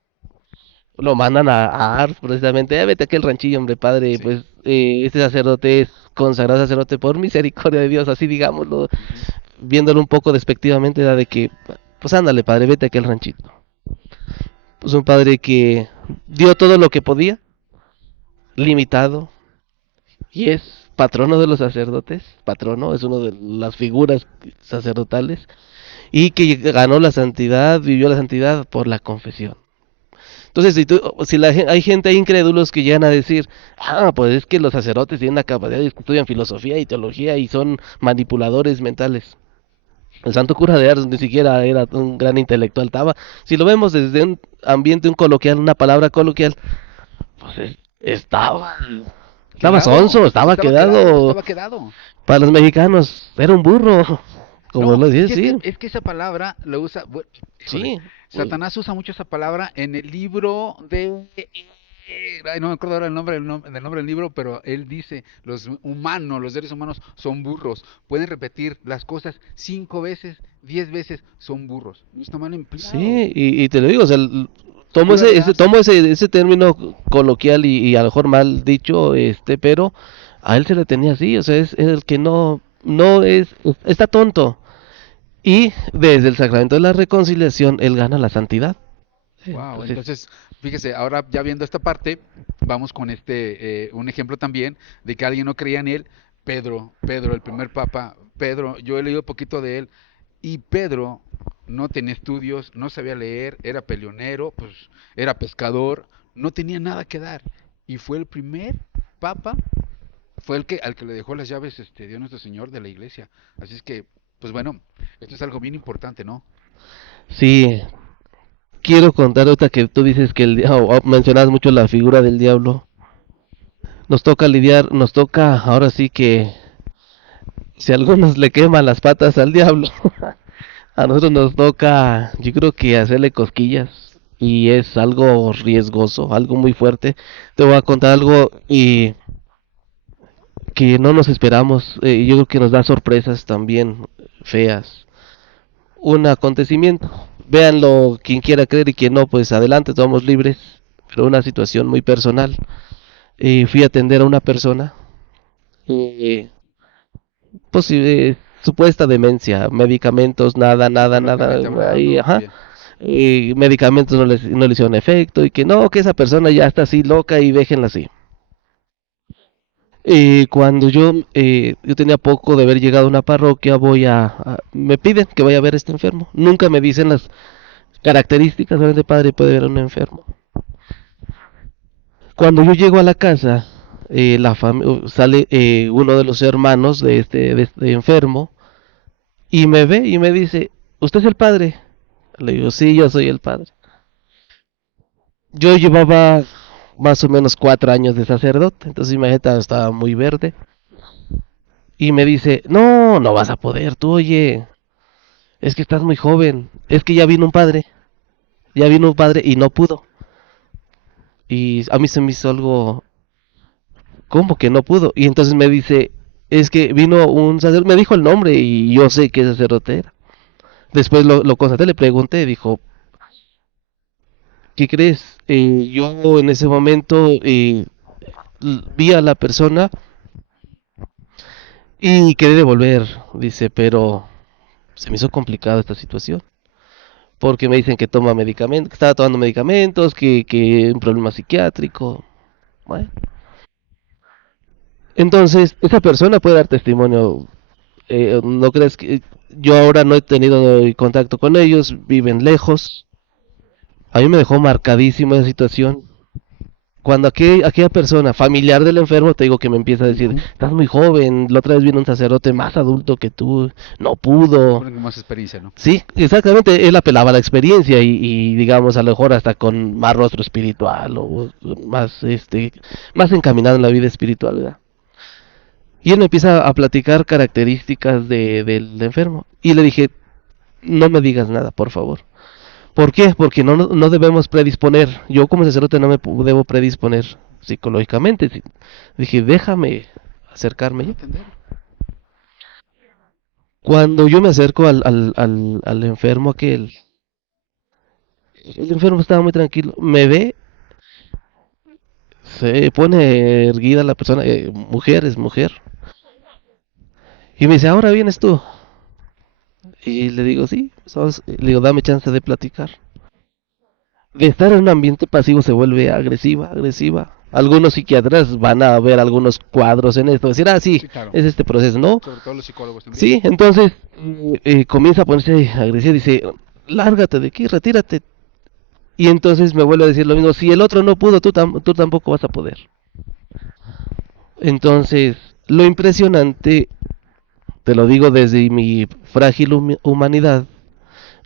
Lo mandan a Ars precisamente, vete aquí al ranchillo, hombre, padre, Sí. pues este sacerdote es consagrado sacerdote por misericordia de Dios, así digámoslo, Ujú. viéndolo un poco despectivamente, era de que, pues ándale, padre, vete aquí al ranchito. Pues un padre que dio todo lo que podía, limitado, y es patrono de los sacerdotes, patrono, es una de las figuras sacerdotales, y que ganó la santidad, vivió la santidad por la confesión. Entonces, hay gente, hay incrédulos que llegan a decir, pues es que los sacerdotes tienen la capacidad de que estudian filosofía y teología y son manipuladores mentales. El santo cura de Ars ni siquiera era un gran intelectual, estaba, si lo vemos desde un ambiente, un coloquial, una palabra coloquial, pues estaba sonso, estaba quedado, Estaba quedado. para los mexicanos, era un burro, como No, lo dice, sí, es que esa palabra la usa, híjole, sí, Satanás usa mucho esa palabra en el libro de Ay, no me acuerdo ahora del nombre del libro, pero él dice, los humanos, los seres humanos son burros, pueden repetir las cosas 5 veces, 10 veces, son burros. No está mal empleado. Sí, y te lo digo, o sea, tomo Pura raza. ese término coloquial y a lo mejor mal dicho, pero a él se le tenía así, o sea, es el que no es, está tonto. Y desde el sacramento de la reconciliación, él gana la santidad. Wow, Entonces, entonces, fíjese, ahora ya viendo esta parte, vamos con un ejemplo también de que alguien no creía en él, Pedro, el primer papa, Pedro, yo he leído poquito de él, y Pedro no tenía estudios, no sabía leer, era peleonero, pues era pescador, no tenía nada que dar, y fue el primer papa, fue el que al que le dejó las llaves, Dios nuestro Señor de la iglesia, así es que, pues bueno, esto es algo bien importante, ¿no? sí, quiero contar otra que tú dices que mencionas mucho la figura del diablo. Nos toca ahora sí que si a algunos le queman las patas al diablo, a nosotros nos toca, yo creo que hacerle cosquillas y es algo riesgoso, algo muy fuerte. Te voy a contar algo y que no nos esperamos, yo creo que nos da sorpresas también feas. Un acontecimiento, véanlo quien quiera creer y quien no, pues adelante, somos libres, pero una situación muy personal. Fui a atender a una persona, eh, supuesta demencia, medicamentos, nada, nada, nada, Psicológicamente ahí, hablando, ajá. bien. Medicamentos no le hicieron efecto y que no, que esa persona ya está así loca y déjenla así. Cuando yo tenía poco de haber llegado a una parroquia, me piden que vaya a ver a este enfermo. Nunca me dicen las características de padre puede ver a un enfermo. Cuando yo llego a la casa, sale uno de los hermanos de este enfermo y me ve y me dice, ¿usted es el padre? Le digo, sí, yo soy el padre. Yo llevaba más o menos 4 años de sacerdote, entonces imagínate, estaba muy verde. Y me dice, no, no vas a poder, tú oye, es que estás muy joven, es que ya vino un padre y no pudo. Y a mí se me hizo algo, ¿cómo que no pudo? Y entonces me dice, es que vino un sacerdote, me dijo el nombre y yo sé que sacerdote era. Después lo constaté, le pregunté, dijo, ¿qué crees? Yo en ese momento vi a la persona y quería devolver, dice, pero se me hizo complicada esta situación. Porque me dicen que toma medicamentos, que estaba tomando medicamentos, que un problema psiquiátrico. Bueno. Entonces, esa persona puede dar testimonio. ¿No crees que yo ahora no he tenido contacto con ellos? Viven lejos. A mí me dejó marcadísima esa situación. Cuando aquella persona, familiar del enfermo, te digo que me empieza a decir, Ujú. estás muy joven, la otra vez vino un sacerdote más adulto que tú, no pudo. Suponen que más experiencia, ¿no? Sí, exactamente, él apelaba a la experiencia y digamos a lo mejor hasta con más rostro espiritual o más encaminado en la vida espiritual, ¿verdad? Y él me empieza a platicar características del enfermo y le dije, no me digas nada, por favor. ¿Por qué? Porque no debemos predisponer. Yo como sacerdote no debo predisponer psicológicamente. Dije, déjame acercarme Déjame yo. atender. Cuando yo me acerco al enfermo aquel, el enfermo estaba muy tranquilo. Me ve, se pone erguida la persona, mujer es mujer. Y me dice, ahora vienes tú. Y le digo, sí, le digo, dame chance de platicar. De estar en un ambiente pasivo se vuelve agresiva, agresiva. Algunos psiquiatras van a ver algunos cuadros en esto, decir, sí, Sí, claro. es este proceso, ¿no? Sobre todo los psicólogos también. Sí, entonces comienza a ponerse agresiva, dice, lárgate de aquí, retírate. Y entonces me vuelve a decir lo mismo, si el otro no pudo, tú tampoco vas a poder. Entonces, lo impresionante, te lo digo desde mi frágil humanidad,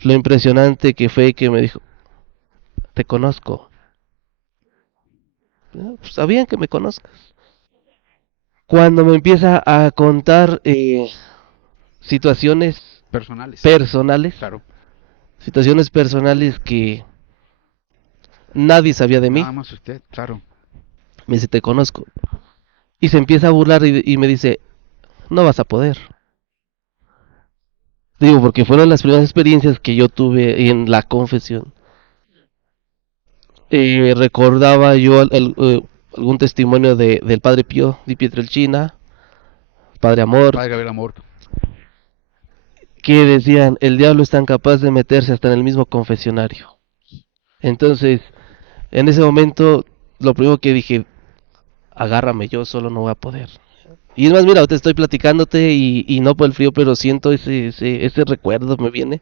lo impresionante que fue que me dijo, te conozco. Pues, está bien que me conozcas. Cuando me empieza a contar situaciones Personales. personales, Claro. situaciones personales que nadie sabía de mí, Nada más usted, claro. Me dice, te conozco. Y se empieza a burlar y me dice, no vas a poder. Digo, porque fueron las primeras experiencias que yo tuve en la confesión. Recordaba yo algún testimonio del Padre Pío di Pietrelcina, Padre Amor, Padre Gabriel Amor. que decían, el diablo es tan capaz de meterse hasta en el mismo confesionario. Entonces, en ese momento, lo primero que dije, agárrame, yo solo no voy a poder. Y es más, mira, te estoy platicándote y no por el frío, pero siento ese recuerdo, me viene.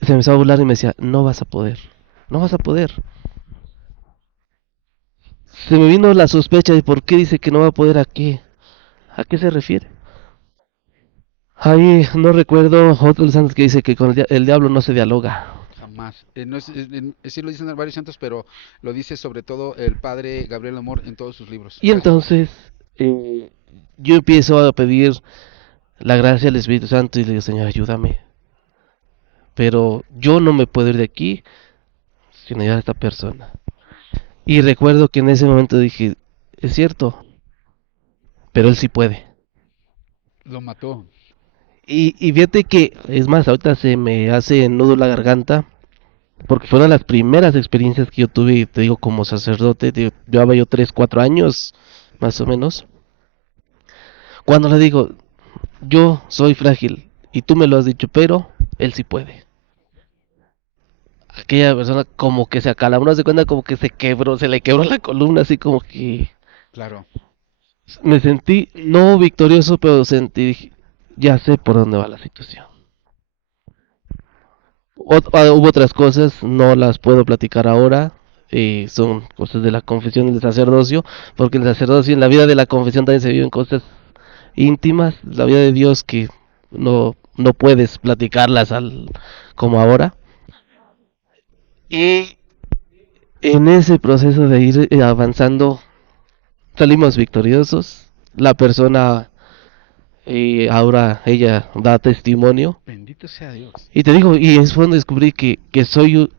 Se me empezó a burlar y me decía, no vas a poder, no vas a poder. Se me vino la sospecha de por qué dice que no va a poder a qué se refiere. Ahí no recuerdo otro de los santos que dice que con el diablo no se dialoga. Jamás. No sí lo dicen varios santos, pero lo dice sobre todo el Padre Gabriel Amor en todos sus libros, Y casi todos. entonces yo empiezo a pedir la gracia del Espíritu Santo y le digo, Señor, ayúdame. Pero yo no me puedo ir de aquí sin ayudar a esta persona. Y recuerdo que en ese momento dije, es cierto, pero él sí puede. Lo mató. Y fíjate que, es más, ahorita se me hace nudo la garganta, porque fueron las primeras experiencias que yo tuve, te digo, como sacerdote, llevaba yo 3 4 años, más o menos. Cuando le digo, yo soy frágil, y tú me lo has dicho, pero él sí puede. Aquella persona como que se acalambra, se cuenta como que se quebró, se le quebró la columna, así como que Claro. me sentí no victorioso, pero sentí, dije, ya sé por dónde va la situación. Hubo otras cosas, no las puedo platicar ahora, son cosas de la confesión y del sacerdocio, porque en el sacerdocio, en la vida de la confesión también se viven cosas íntimas, la vida de Dios que no puedes platicarlas como ahora. Y en ese proceso de ir avanzando, salimos victoriosos. La persona, ahora ella da testimonio. Bendito sea Dios. Y te digo, y es cuando descubrí que soy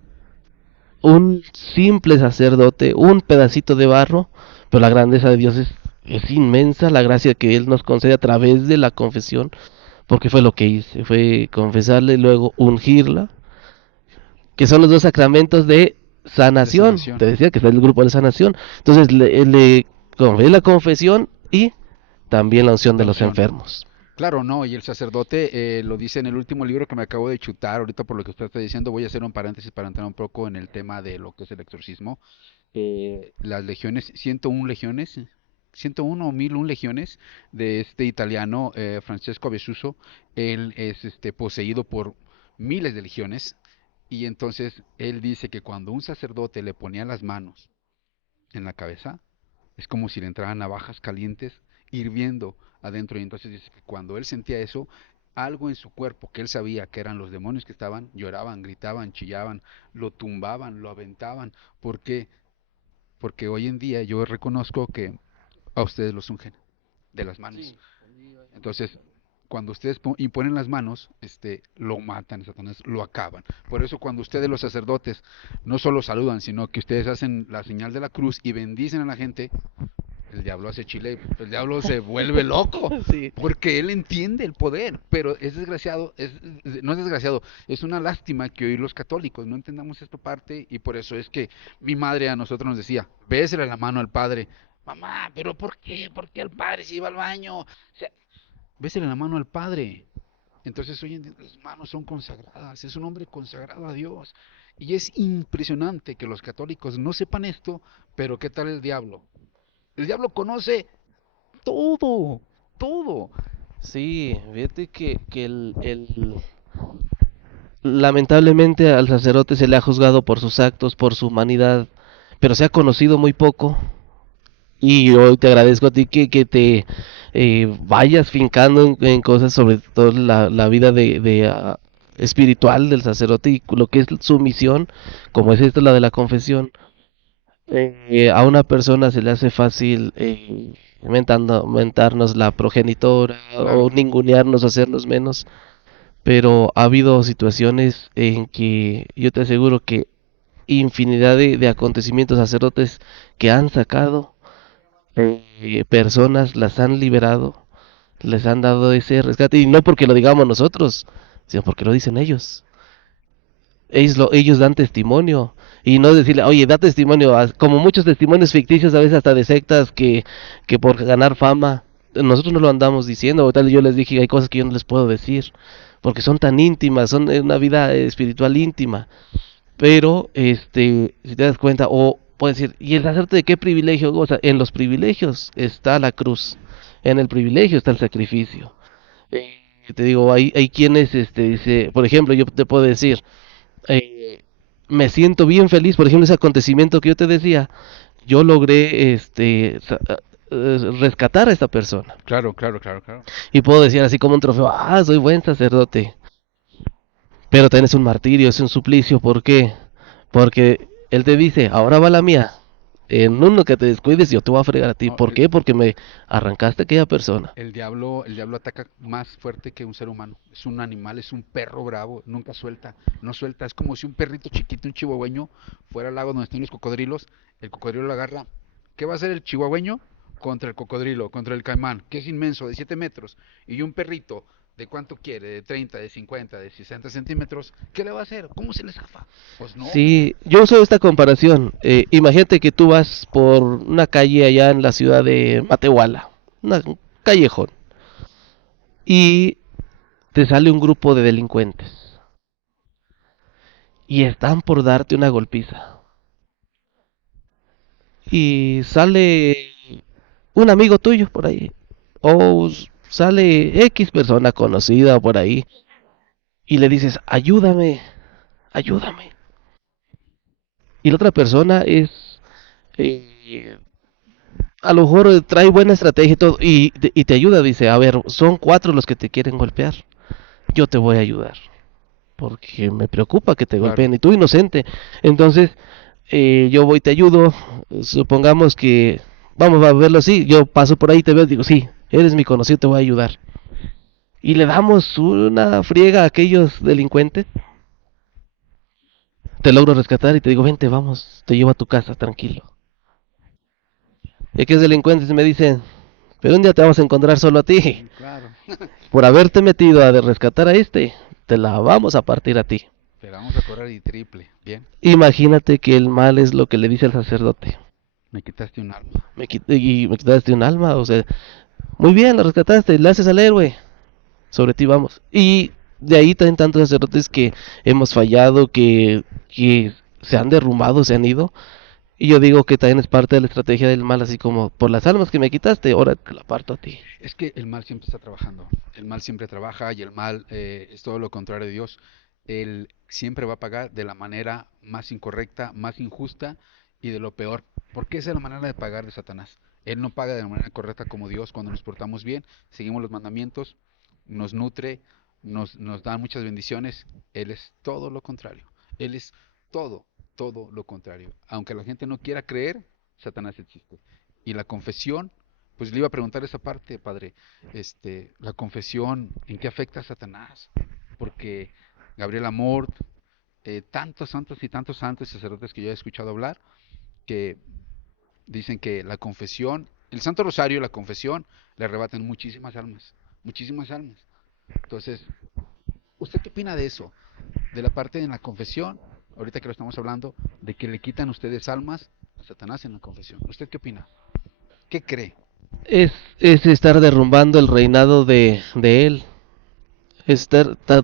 un simple sacerdote, un pedacito de barro, pero la grandeza de Dios es inmensa, la gracia que Él nos concede a través de la confesión, porque fue lo que hice, fue confesarle y luego ungirla, que son los dos sacramentos de De sanación. Te sanación. decía que está el grupo de sanación. Entonces le confesé la confesión y también la unción de La los unción. enfermos. Claro, no, y el sacerdote lo dice en el último libro que me acabo de chutar, ahorita por lo que usted está diciendo, voy a hacer un paréntesis para entrar un poco en el tema de lo que es el exorcismo. Las legiones, 101 legiones, 101 o 1001 legiones de este italiano Francesco Avesuso, él es poseído por miles de legiones y entonces él dice que cuando un sacerdote le ponía las manos en la cabeza, es como si le entraran navajas calientes hirviendo adentro. Y entonces dice que cuando él sentía eso, algo en su cuerpo que él sabía que eran los demonios que estaban, lloraban, gritaban, chillaban, lo tumbaban, lo aventaban. ¿Por qué? Porque hoy en día yo reconozco que a ustedes los ungen de las manos. Entonces, cuando ustedes imponen las manos, lo matan, Satanás, lo acaban. Por eso cuando ustedes los sacerdotes no solo saludan, sino que ustedes hacen la señal de la cruz y bendicen a la gente, el diablo hace chile, el diablo se vuelve loco, Sí. porque él entiende el poder, pero es desgraciado, no es desgraciado, es una lástima que hoy los católicos no entendamos esta parte y por eso es que mi madre a nosotros nos decía, bésele la mano al padre, mamá, pero ¿por qué? ¿Por qué el padre se iba al baño? O sea, bésele la mano al padre. Entonces hoy en día las manos son consagradas, es un hombre consagrado a Dios. Y es impresionante que los católicos no sepan esto, pero ¿qué tal el diablo? El diablo conoce todo, todo. Sí, fíjate que lamentablemente al sacerdote se le ha juzgado por sus actos, por su humanidad, pero se ha conocido muy poco. Y hoy te agradezco a ti que te vayas fincando en cosas, sobre todo la vida espiritual del sacerdote y lo que es su misión, como es esto, la de la confesión. A una persona se le hace fácil mentarnos la progenitora o Claro, ningunearnos, hacernos menos, pero ha habido situaciones en que yo te aseguro que infinidad de acontecimientos, sacerdotes que han sacado personas, las han liberado, les han dado ese rescate, y no porque lo digamos nosotros, sino porque lo dicen ellos. Ellos dan testimonio, y no decirle, oye, da testimonio, como muchos testimonios ficticios a veces hasta de sectas que por ganar fama, nosotros no lo andamos diciendo, o tal yo les dije, hay cosas que yo no les puedo decir, porque son tan íntimas, son una vida espiritual íntima, pero si te das cuenta, o puedes decir, ¿y el sacerdote de qué privilegio goza? En los privilegios está la cruz, en el privilegio está el sacrificio. Te digo, hay quienes, dice, por ejemplo, yo te puedo decir, eh, me siento bien feliz, por ejemplo, ese acontecimiento que yo te decía, yo logré, rescatar a esta persona. Claro, claro, claro, claro. Y puedo decir así como un trofeo, soy buen sacerdote. Pero también es un martirio, es un suplicio. ¿Por qué? Porque él te dice, ahora va la mía. En uno que te descuides, yo te voy a fregar a ti. No, ¿Por qué? Porque me arrancaste a aquella persona. el diablo ataca más fuerte que un ser humano. Es un animal, es un perro bravo, nunca suelta, no suelta. Es como si un perrito chiquito, un chihuahueño, fuera al lago donde están los cocodrilos, el cocodrilo lo agarra. ¿Qué va a hacer el chihuahueño contra el cocodrilo, contra el caimán, que es inmenso, de 7 metros? Y un perrito, ¿de cuánto quiere? ¿De 30, de 50, de 60 centímetros? ¿Qué le va a hacer? ¿Cómo se le zafa? Pues no. Sí, yo uso esta comparación. Imagínate que tú vas por una calle allá en la ciudad de Matehuala, un callejón, y te sale un grupo de delincuentes y están por darte una golpiza. Y sale un amigo tuyo por ahí, o sale X persona conocida por ahí, y le dices, ayúdame, ayúdame. Y la otra persona eh, a lo mejor trae buena estrategia y todo, y te ayuda, dice, a ver, son 4 los que te quieren golpear, yo te voy a ayudar, porque me preocupa que te Claro. golpeen, y tú inocente. Entonces, yo voy, te ayudo, supongamos que, vamos a verlo así, yo paso por ahí, te veo, digo, sí, eres mi conocido, te voy a ayudar. Y le damos una friega a aquellos delincuentes, te logro rescatar y te digo, vente, vamos, te llevo a tu casa, tranquilo. Y aquellos delincuentes me dicen, pero un día te vamos a encontrar solo a ti. Claro. Por haberte metido a rescatar a te la vamos a partir a ti. Te la vamos a cobrar y triple. Bien, Imagínate que el mal es lo que le dice al sacerdote. me quitaste un alma. Me quitaste un alma, o sea, muy bien, lo rescataste, le haces al héroe. Sobre ti vamos. Y de ahí también tantos sacerdotes que hemos fallado, que se han derrumbado, se han ido. Y yo digo que también es parte de la estrategia del mal, así como por las almas que me quitaste, ahora te la parto a ti. Es que el mal siempre está trabajando. El mal siempre trabaja y el mal es todo lo contrario de Dios. Él siempre va a pagar de la manera más incorrecta, más injusta y de lo peor. Porque esa es la manera de pagar de Satanás. Él no paga de la manera correcta como Dios cuando nos portamos bien, seguimos los mandamientos, nos nutre, nos da muchas bendiciones. Él es todo lo contrario. Él es todo, todo lo contrario. Aunque la gente no quiera creer, Satanás existe. Y la confesión, pues le iba a preguntar esa parte, padre. La confesión, ¿en qué afecta a Satanás? Porque Gabriel Amort, tantos santos y tantos santos y sacerdotes que yo he escuchado hablar, que dicen que la confesión, el Santo Rosario y la confesión le arrebatan muchísimas almas, muchísimas almas. Entonces, ¿usted qué opina de eso? De la parte de la confesión, ahorita que lo estamos hablando, de que le quitan ustedes almas a Satanás en la confesión. ¿Usted qué opina? ¿Qué cree? Es estar derrumbando el reinado de él.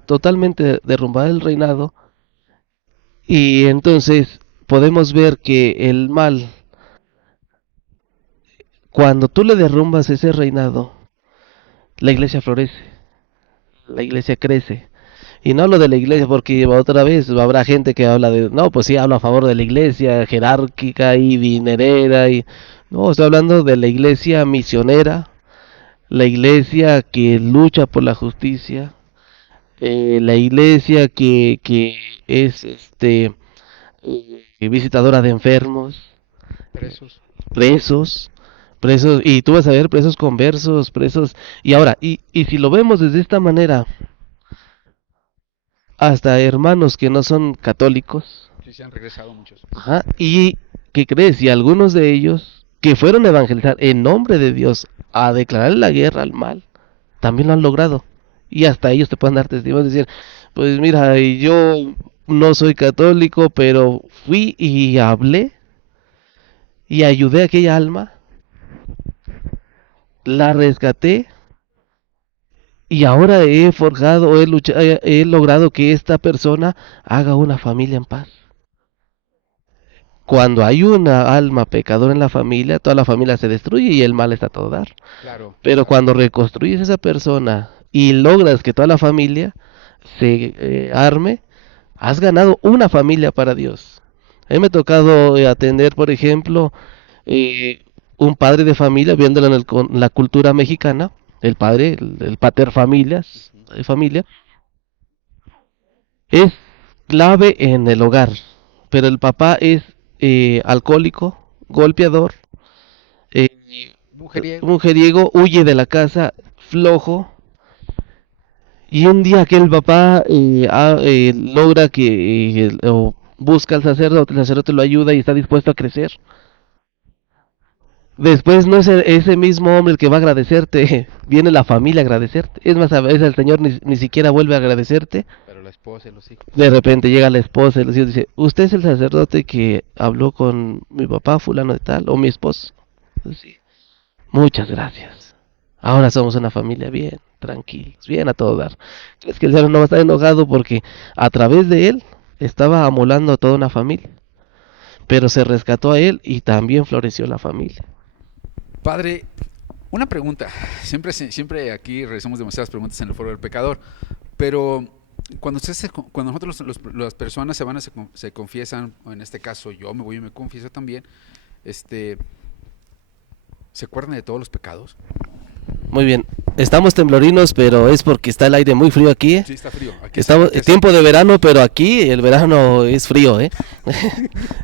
Totalmente derrumbar el reinado. Y entonces podemos ver que el mal, cuando tú le derrumbas ese reinado, la iglesia florece, la iglesia crece. Y no hablo de la iglesia porque otra vez habrá gente que habla de, no, pues sí, habla a favor de la iglesia jerárquica y dinerera. No, estoy hablando de la iglesia misionera, la iglesia que lucha por la justicia, la iglesia que es visitadora de enfermos, Presos. presos, presos, y tú vas a ver presos conversos, presos, y ahora, y si lo vemos desde esta manera, hasta hermanos que no son católicos, Sí, se han regresado muchos. Ajá. ¿Y qué crees? Y algunos de ellos que fueron a evangelizar en nombre de Dios, a declarar la guerra al mal, también lo han logrado. Y hasta ellos te pueden dar testimonio, decir, pues mira, yo no soy católico, pero fui y hablé y ayudé a aquella alma, la rescaté y ahora he forjado, he logrado que esta persona haga una familia en paz. Cuando hay una alma pecadora en la familia, toda la familia se destruye y el mal está a todo dar. Claro, Pero cuando reconstruyes esa persona y logras que toda la familia se arme, has ganado una familia para Dios. A mí me ha tocado atender, por ejemplo, un padre de familia, viéndolo en la cultura mexicana, el padre, el pater familias, de familia, es clave en el hogar, pero el papá es alcohólico, golpeador, eh, mujeriego. mujeriego, huye de la casa, flojo. Y un día que el papá logra que o busca al sacerdote, el sacerdote lo ayuda y está dispuesto a crecer. Después no es ese mismo hombre el que va a agradecerte, viene la familia a agradecerte. Es más, a veces el Señor ni siquiera vuelve a agradecerte. Pero la esposa y los hijos. De repente llega la esposa y los hijos dice, ¿usted es el sacerdote que habló con mi papá fulano de tal o mi esposo? Sí. Muchas gracias. Ahora somos una familia bien, tranquilos, bien a todo dar. Es que el Señor no va a estar enojado porque a través de él estaba amolando a toda una familia. Pero se rescató a él y también floreció la familia. Padre, una pregunta. Siempre aquí realizamos demasiadas preguntas en el foro del pecador, pero cuando nosotros las personas se confiesan, o en este caso yo me voy y me confieso también, ¿se acuerdan de todos los pecados? Muy bien, estamos temblorinos, pero es porque está el aire muy frío aquí, ¿eh? Sí, está frío. Aquí Estamos tiempo de verano, pero aquí el verano es frío, ¿eh?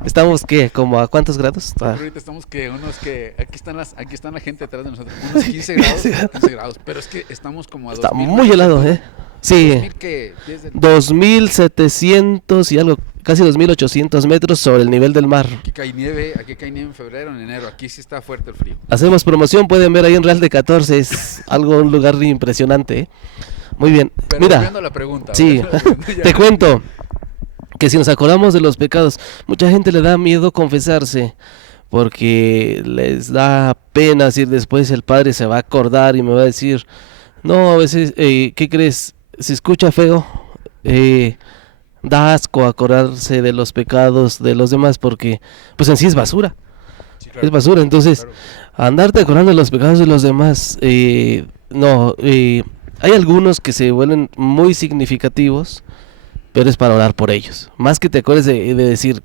Estamos, ¿qué? ¿Como a cuántos grados? Ahorita estamos aquí están la gente atrás de nosotros, unos 15 grados, 15 grados, pero es que estamos como a Está 2000 muy helado, ¿eh? Sí, 2000 que desde 2700 y algo, casi 2800 metros sobre el nivel del mar. aquí cae nieve en febrero, en enero, aquí sí está fuerte el frío. Hacemos promoción, pueden ver ahí en Real de 14, es algo, un lugar impresionante, ¿eh? Muy bien, Pero mira, volviendo a la pregunta, sí, te cuento que si nos acordamos de los pecados, mucha gente le da miedo confesarse porque les da pena decir después el padre se va a acordar y me va a decir, no, a veces, ¿qué crees? Se escucha feo, da asco acordarse de los pecados de los demás porque pues en sí es basura, sí, es basura, entonces andarte acordando de los pecados de los demás, no, hay algunos que se vuelven muy significativos, pero es para orar por ellos, más que te acuerdes de decir,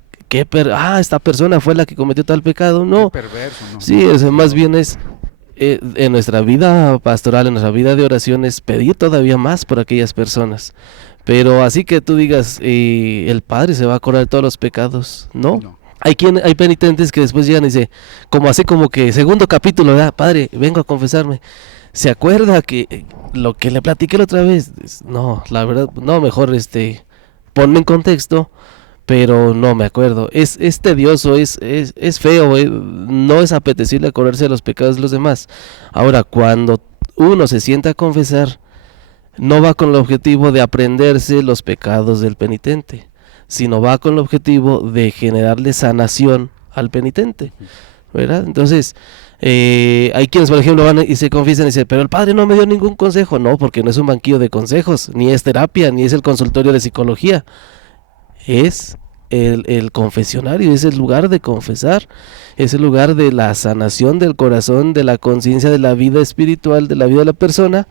esta persona fue la que cometió tal pecado, no, perverso, ¿no? sí, o sea, más bien es en nuestra vida pastoral, en nuestra vida de oraciones, pedir todavía más por aquellas personas. Pero así que tú digas, el Padre se va a acordar de todos los pecados, ¿no? No. Hay penitentes que después llegan y dicen, como que segundo capítulo, ¿verdad? Padre, vengo a confesarme. ¿Se acuerda que lo que le platiqué la otra vez? No, la verdad, no, mejor ponme en contexto. Pero no me acuerdo, es tedioso, es feo, no es apetecible acordarse de los pecados de los demás. Ahora, cuando uno se sienta a confesar, no va con el objetivo de aprenderse los pecados del penitente, sino va con el objetivo de generarle sanación al penitente, ¿verdad? Entonces, hay quienes, por ejemplo, van y se confiesan y dicen, pero el padre no me dio ningún consejo. No, porque no es un banquillo de consejos, ni es terapia, ni es el consultorio de psicología. Es el confesionario, es el lugar de confesar, es el lugar de la sanación del corazón, de la conciencia, de la vida espiritual, de la vida de la persona.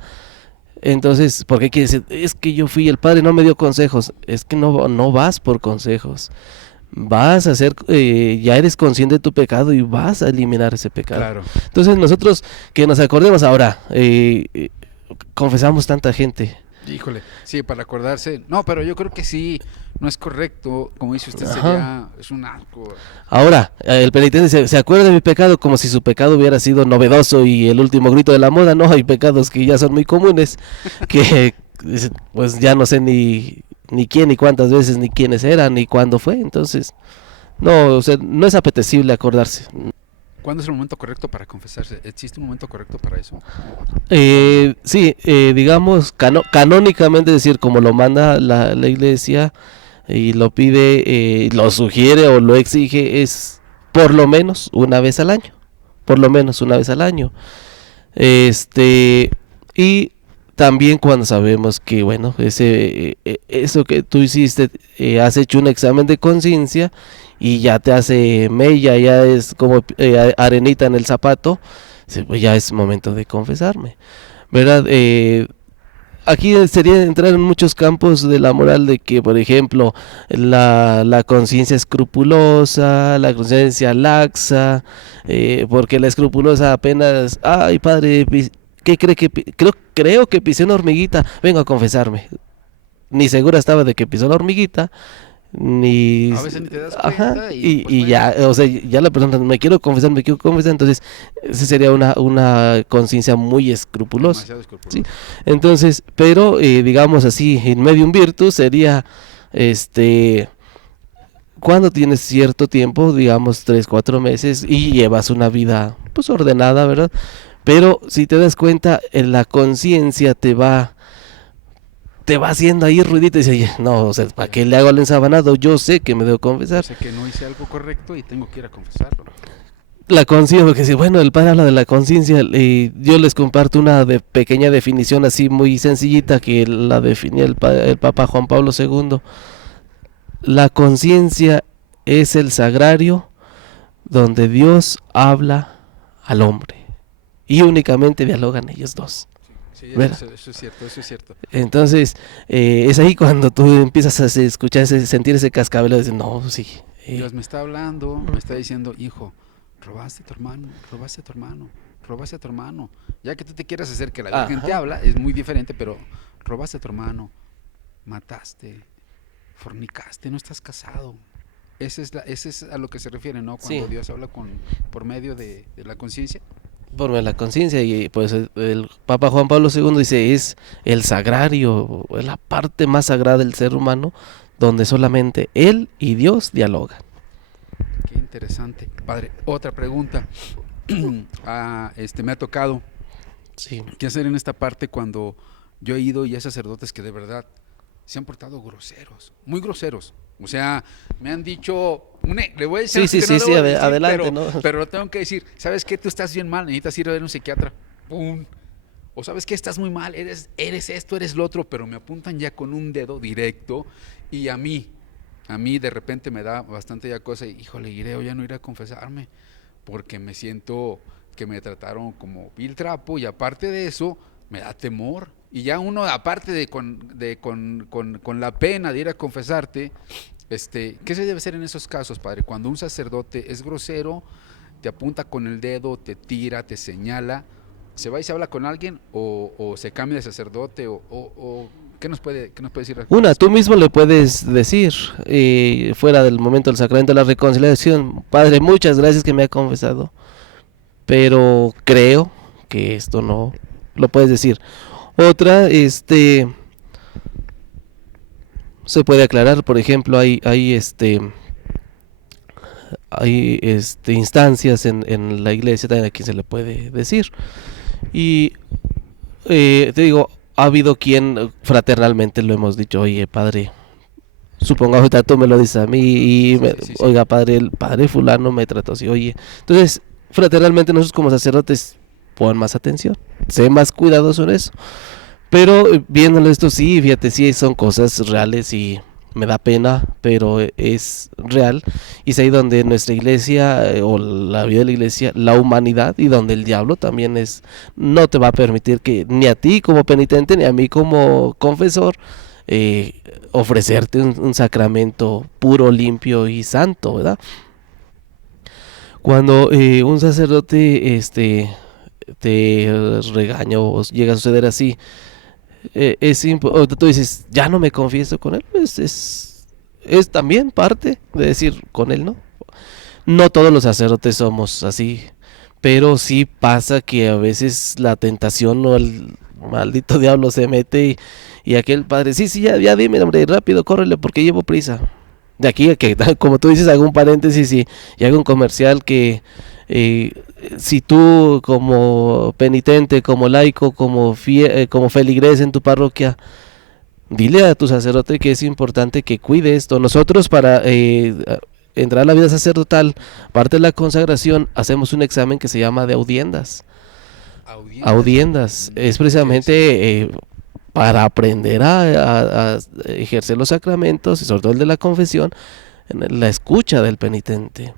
Entonces, ¿por qué quiere decir? Es que yo fui, el padre no me dio consejos. Es que no vas por consejos. Vas a hacer, ya eres consciente de tu pecado y vas a eliminar ese pecado. Claro. Entonces nosotros que nos acordemos ahora, confesamos tanta gente. Híjole, sí, para acordarse. No, pero yo creo que sí, no es correcto. Como dice usted, es un asco. Ahora, el penitente se acuerda de mi pecado como si su pecado hubiera sido novedoso y el último grito de la moda. No, hay pecados que ya son muy comunes, que pues ya no sé ni quién, ni cuántas veces, ni quiénes eran, ni cuándo fue. Entonces, no, o sea, no es apetecible acordarse. ¿Cuándo es el momento correcto para confesarse? ¿Existe un momento correcto para eso? Sí, digamos, canónicamente, es decir, como lo manda la iglesia y lo pide, lo sugiere o lo exige, es por lo menos una vez al año. Por lo menos una vez al año. Y también cuando sabemos que, bueno, eso que tú hiciste, has hecho un examen de conciencia y ya te hace mella, ya es como arenita en el zapato, pues ya es momento de confesarme, ¿verdad? Aquí sería entrar en muchos campos de la moral de que, por ejemplo, la conciencia escrupulosa, la conciencia laxa, porque la escrupulosa apenas, ay padre, ¿qué cree que creo que pisé una hormiguita? Vengo a confesarme. Ni segura estaba de que pisó la hormiguita, ni A veces ni te das ajá, cuenta y pues bueno. ya, o sea, ya la persona me quiero confesar, entonces esa sería una conciencia muy escrupulosa. Demasiado escrupuloso. ¿Sí? Entonces, pero digamos así, in medium virtus sería cuando tienes cierto tiempo, digamos 3, 4 meses, y llevas una vida pues ordenada, ¿verdad? Pero si te das cuenta, en la conciencia te va haciendo ahí ruidito y dice, no, o sea, ¿para qué le hago al ensabanado? Yo sé que me debo confesar. Yo sé que no hice algo correcto y tengo que ir a confesarlo. La conciencia, porque si, bueno, el padre habla de la conciencia, yo les comparto una pequeña definición así muy sencillita que la definía el Papa Juan Pablo II. La conciencia es el sagrario donde Dios habla al hombre y únicamente dialogan ellos dos. Sí, ¿Verdad? eso es cierto, eso es cierto. Entonces, es ahí cuando tú empiezas a escuchar, sentir ese cascabel, de no, sí. Dios me está hablando, me está diciendo, hijo, robaste a tu hermano, robaste a tu hermano, robaste a tu hermano. Ya que tú te quieras hacer que la Virgen te habla, es muy diferente, pero robaste a tu hermano, mataste, fornicaste, no estás casado. Ese es a lo que se refiere, ¿no? Cuando Sí. Dios habla por medio de la conciencia. Por la conciencia, y pues el Papa Juan Pablo II dice, es el sagrario, es la parte más sagrada del ser humano, donde solamente él y Dios dialogan. Qué interesante. Padre, otra pregunta. Me ha tocado Sí. qué hacer en esta parte cuando yo he ido y hay sacerdotes que de verdad se han portado groseros, muy groseros. O sea, me han dicho, le voy a decir, Sí, adelante, ¿no? pero lo tengo que decir. ¿Sabes qué? Tú estás bien mal, necesitas ir a ver un psiquiatra. ¡Pum! O sabes que estás muy mal, eres esto, eres lo otro, pero me apuntan ya con un dedo directo y a mí de repente me da bastante ya cosa y, híjole, ya no iré a confesarme porque me siento que me trataron como vil trapo y aparte de eso me da temor y ya uno aparte con la pena de ir a confesarte, ¿qué se debe hacer en esos casos, padre? Cuando un sacerdote es grosero, te apunta con el dedo, te tira, te señala, ¿se va y se habla con alguien o se cambia de sacerdote o ¿qué nos puede decir? Tú mismo le puedes decir, fuera del momento del sacramento de la reconciliación, Padre, muchas gracias que me ha confesado, pero creo que esto no, lo puedes decir. Otra, se puede aclarar, por ejemplo, hay instancias en la iglesia también a quien se le puede decir. Y te digo, ha habido quien fraternalmente lo hemos dicho, oye, padre, supongamos que tú me lo dices a mí y Sí. oiga, padre, el padre fulano me trató así, oye. Entonces, fraternalmente nosotros como sacerdotes, pon más atención, sé más cuidadoso en eso. Pero viéndolo esto, sí, fíjate, sí son cosas reales y me da pena, pero es real. Y es ahí donde nuestra iglesia, o la vida de la iglesia, la humanidad, y donde el diablo también no te va a permitir que ni a ti como penitente, ni a mí como confesor, ofrecerte un sacramento puro, limpio y santo, ¿verdad? Cuando un sacerdote te regaña o llega a suceder así, tú dices, ya no me confieso con él, pues es también parte de decir con él, no todos los sacerdotes somos así, pero sí pasa que a veces la tentación o el maldito diablo se mete Y aquel padre, sí, sí, ya dime, hombre, rápido, córrele porque llevo prisa. De aquí a que, como tú dices, hago un paréntesis y hago un comercial que eh, si tú como penitente, como laico, como feligres en tu parroquia, dile a tu sacerdote que es importante que cuide esto. Nosotros para entrar a la vida sacerdotal, parte de la consagración, hacemos un examen que se llama de audiencias. Audiencias. Es precisamente para aprender a ejercer los sacramentos, y sobre todo el de la confesión, en la escucha del penitente.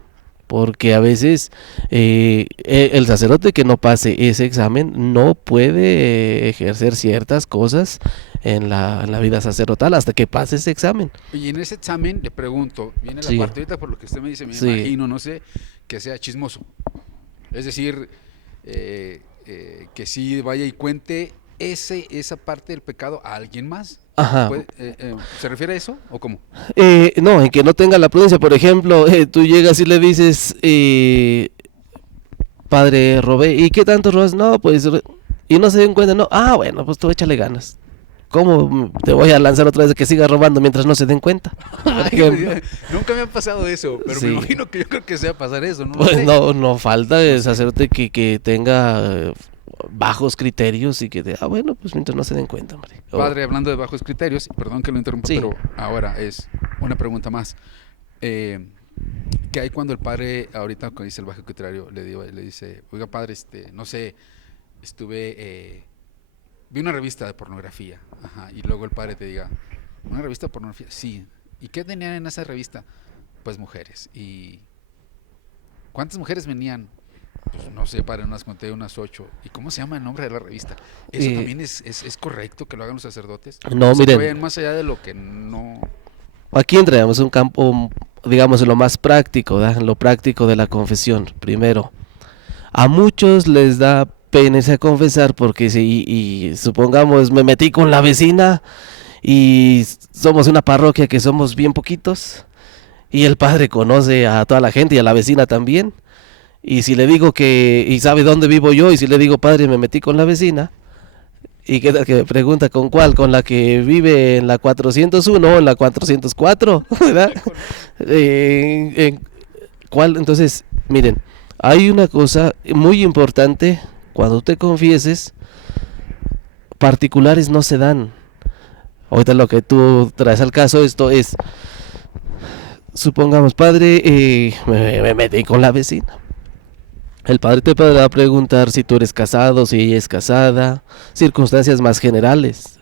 Porque a veces el sacerdote que no pase ese examen no puede ejercer ciertas cosas en la vida sacerdotal hasta que pase ese examen. Y en ese examen le pregunto, viene la Sí. parte ahorita por lo que usted me dice, me Sí. imagino, no sé, que sea chismoso. Es decir, que sí vaya y cuente esa parte del pecado a alguien más. Ajá. ¿Se refiere a eso o cómo? No, en que no tenga la prudencia. Por ejemplo, tú llegas y le dices, padre, robé. ¿Y qué tanto robas? No, pues, y no se den cuenta. No, bueno, pues tú échale ganas. ¿Cómo te voy a lanzar otra vez de que siga robando mientras no se den cuenta? Por ejemplo. Nunca me ha pasado eso, pero Sí. me imagino que yo creo que sea pasar eso, ¿no? Pues sé. no falta el sacerdote que tenga bajos criterios y que, bueno, pues mientras no se den cuenta, hombre. Padre, hablando de bajos criterios, perdón que lo interrumpa, Sí. pero ahora es una pregunta más. ¿Qué hay cuando el padre, ahorita cuando dice el bajo criterio, le dice, oiga padre, no sé, vi una revista de pornografía, ajá, y luego el padre te diga, ¿una revista de pornografía? Sí. ¿Y qué tenían en esa revista? Pues mujeres. ¿Y cuántas mujeres venían? Pues no sé, padre, conté unas 8. ¿Y cómo se llama el nombre de la revista? ¿Eso también es correcto que lo hagan los sacerdotes? No, O sea, miren. que vayan más allá de lo que no... Aquí entramos en un campo, digamos, en lo más práctico, ¿verdad? En lo práctico de la confesión. Primero, a muchos les da pena irse a confesar porque y supongamos me metí con la vecina y somos una parroquia que somos bien poquitos y el padre conoce a toda la gente y a la vecina también. Y si le digo y sabe dónde vivo yo, y si le digo, padre, me metí con la vecina, y que me pregunta con cuál, con la que vive en la 401 o en la 404, ¿verdad? ¿Cuál? Entonces, miren, hay una cosa muy importante, cuando te confieses, particulares no se dan. Ahorita lo que tú traes al caso, esto es, supongamos, padre, me metí con la vecina. El padre te podrá preguntar si tú eres casado, si ella es casada, circunstancias más generales,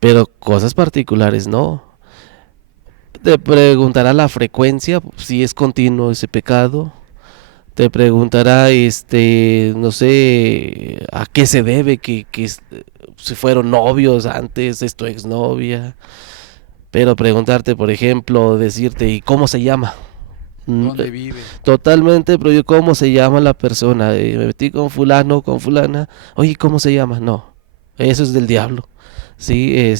pero cosas particulares no. Te preguntará la frecuencia, si es continuo ese pecado. Te preguntará, no sé, a qué se debe, si fueron novios antes, es tu exnovia. Pero preguntarte, por ejemplo, decirte, ¿y cómo se llama? ¿Dónde vive? Totalmente prohibido. ¿Cómo se llama la persona? Me metí con fulano, con fulana. Oye, ¿cómo se llama? No, eso es del diablo. Sí,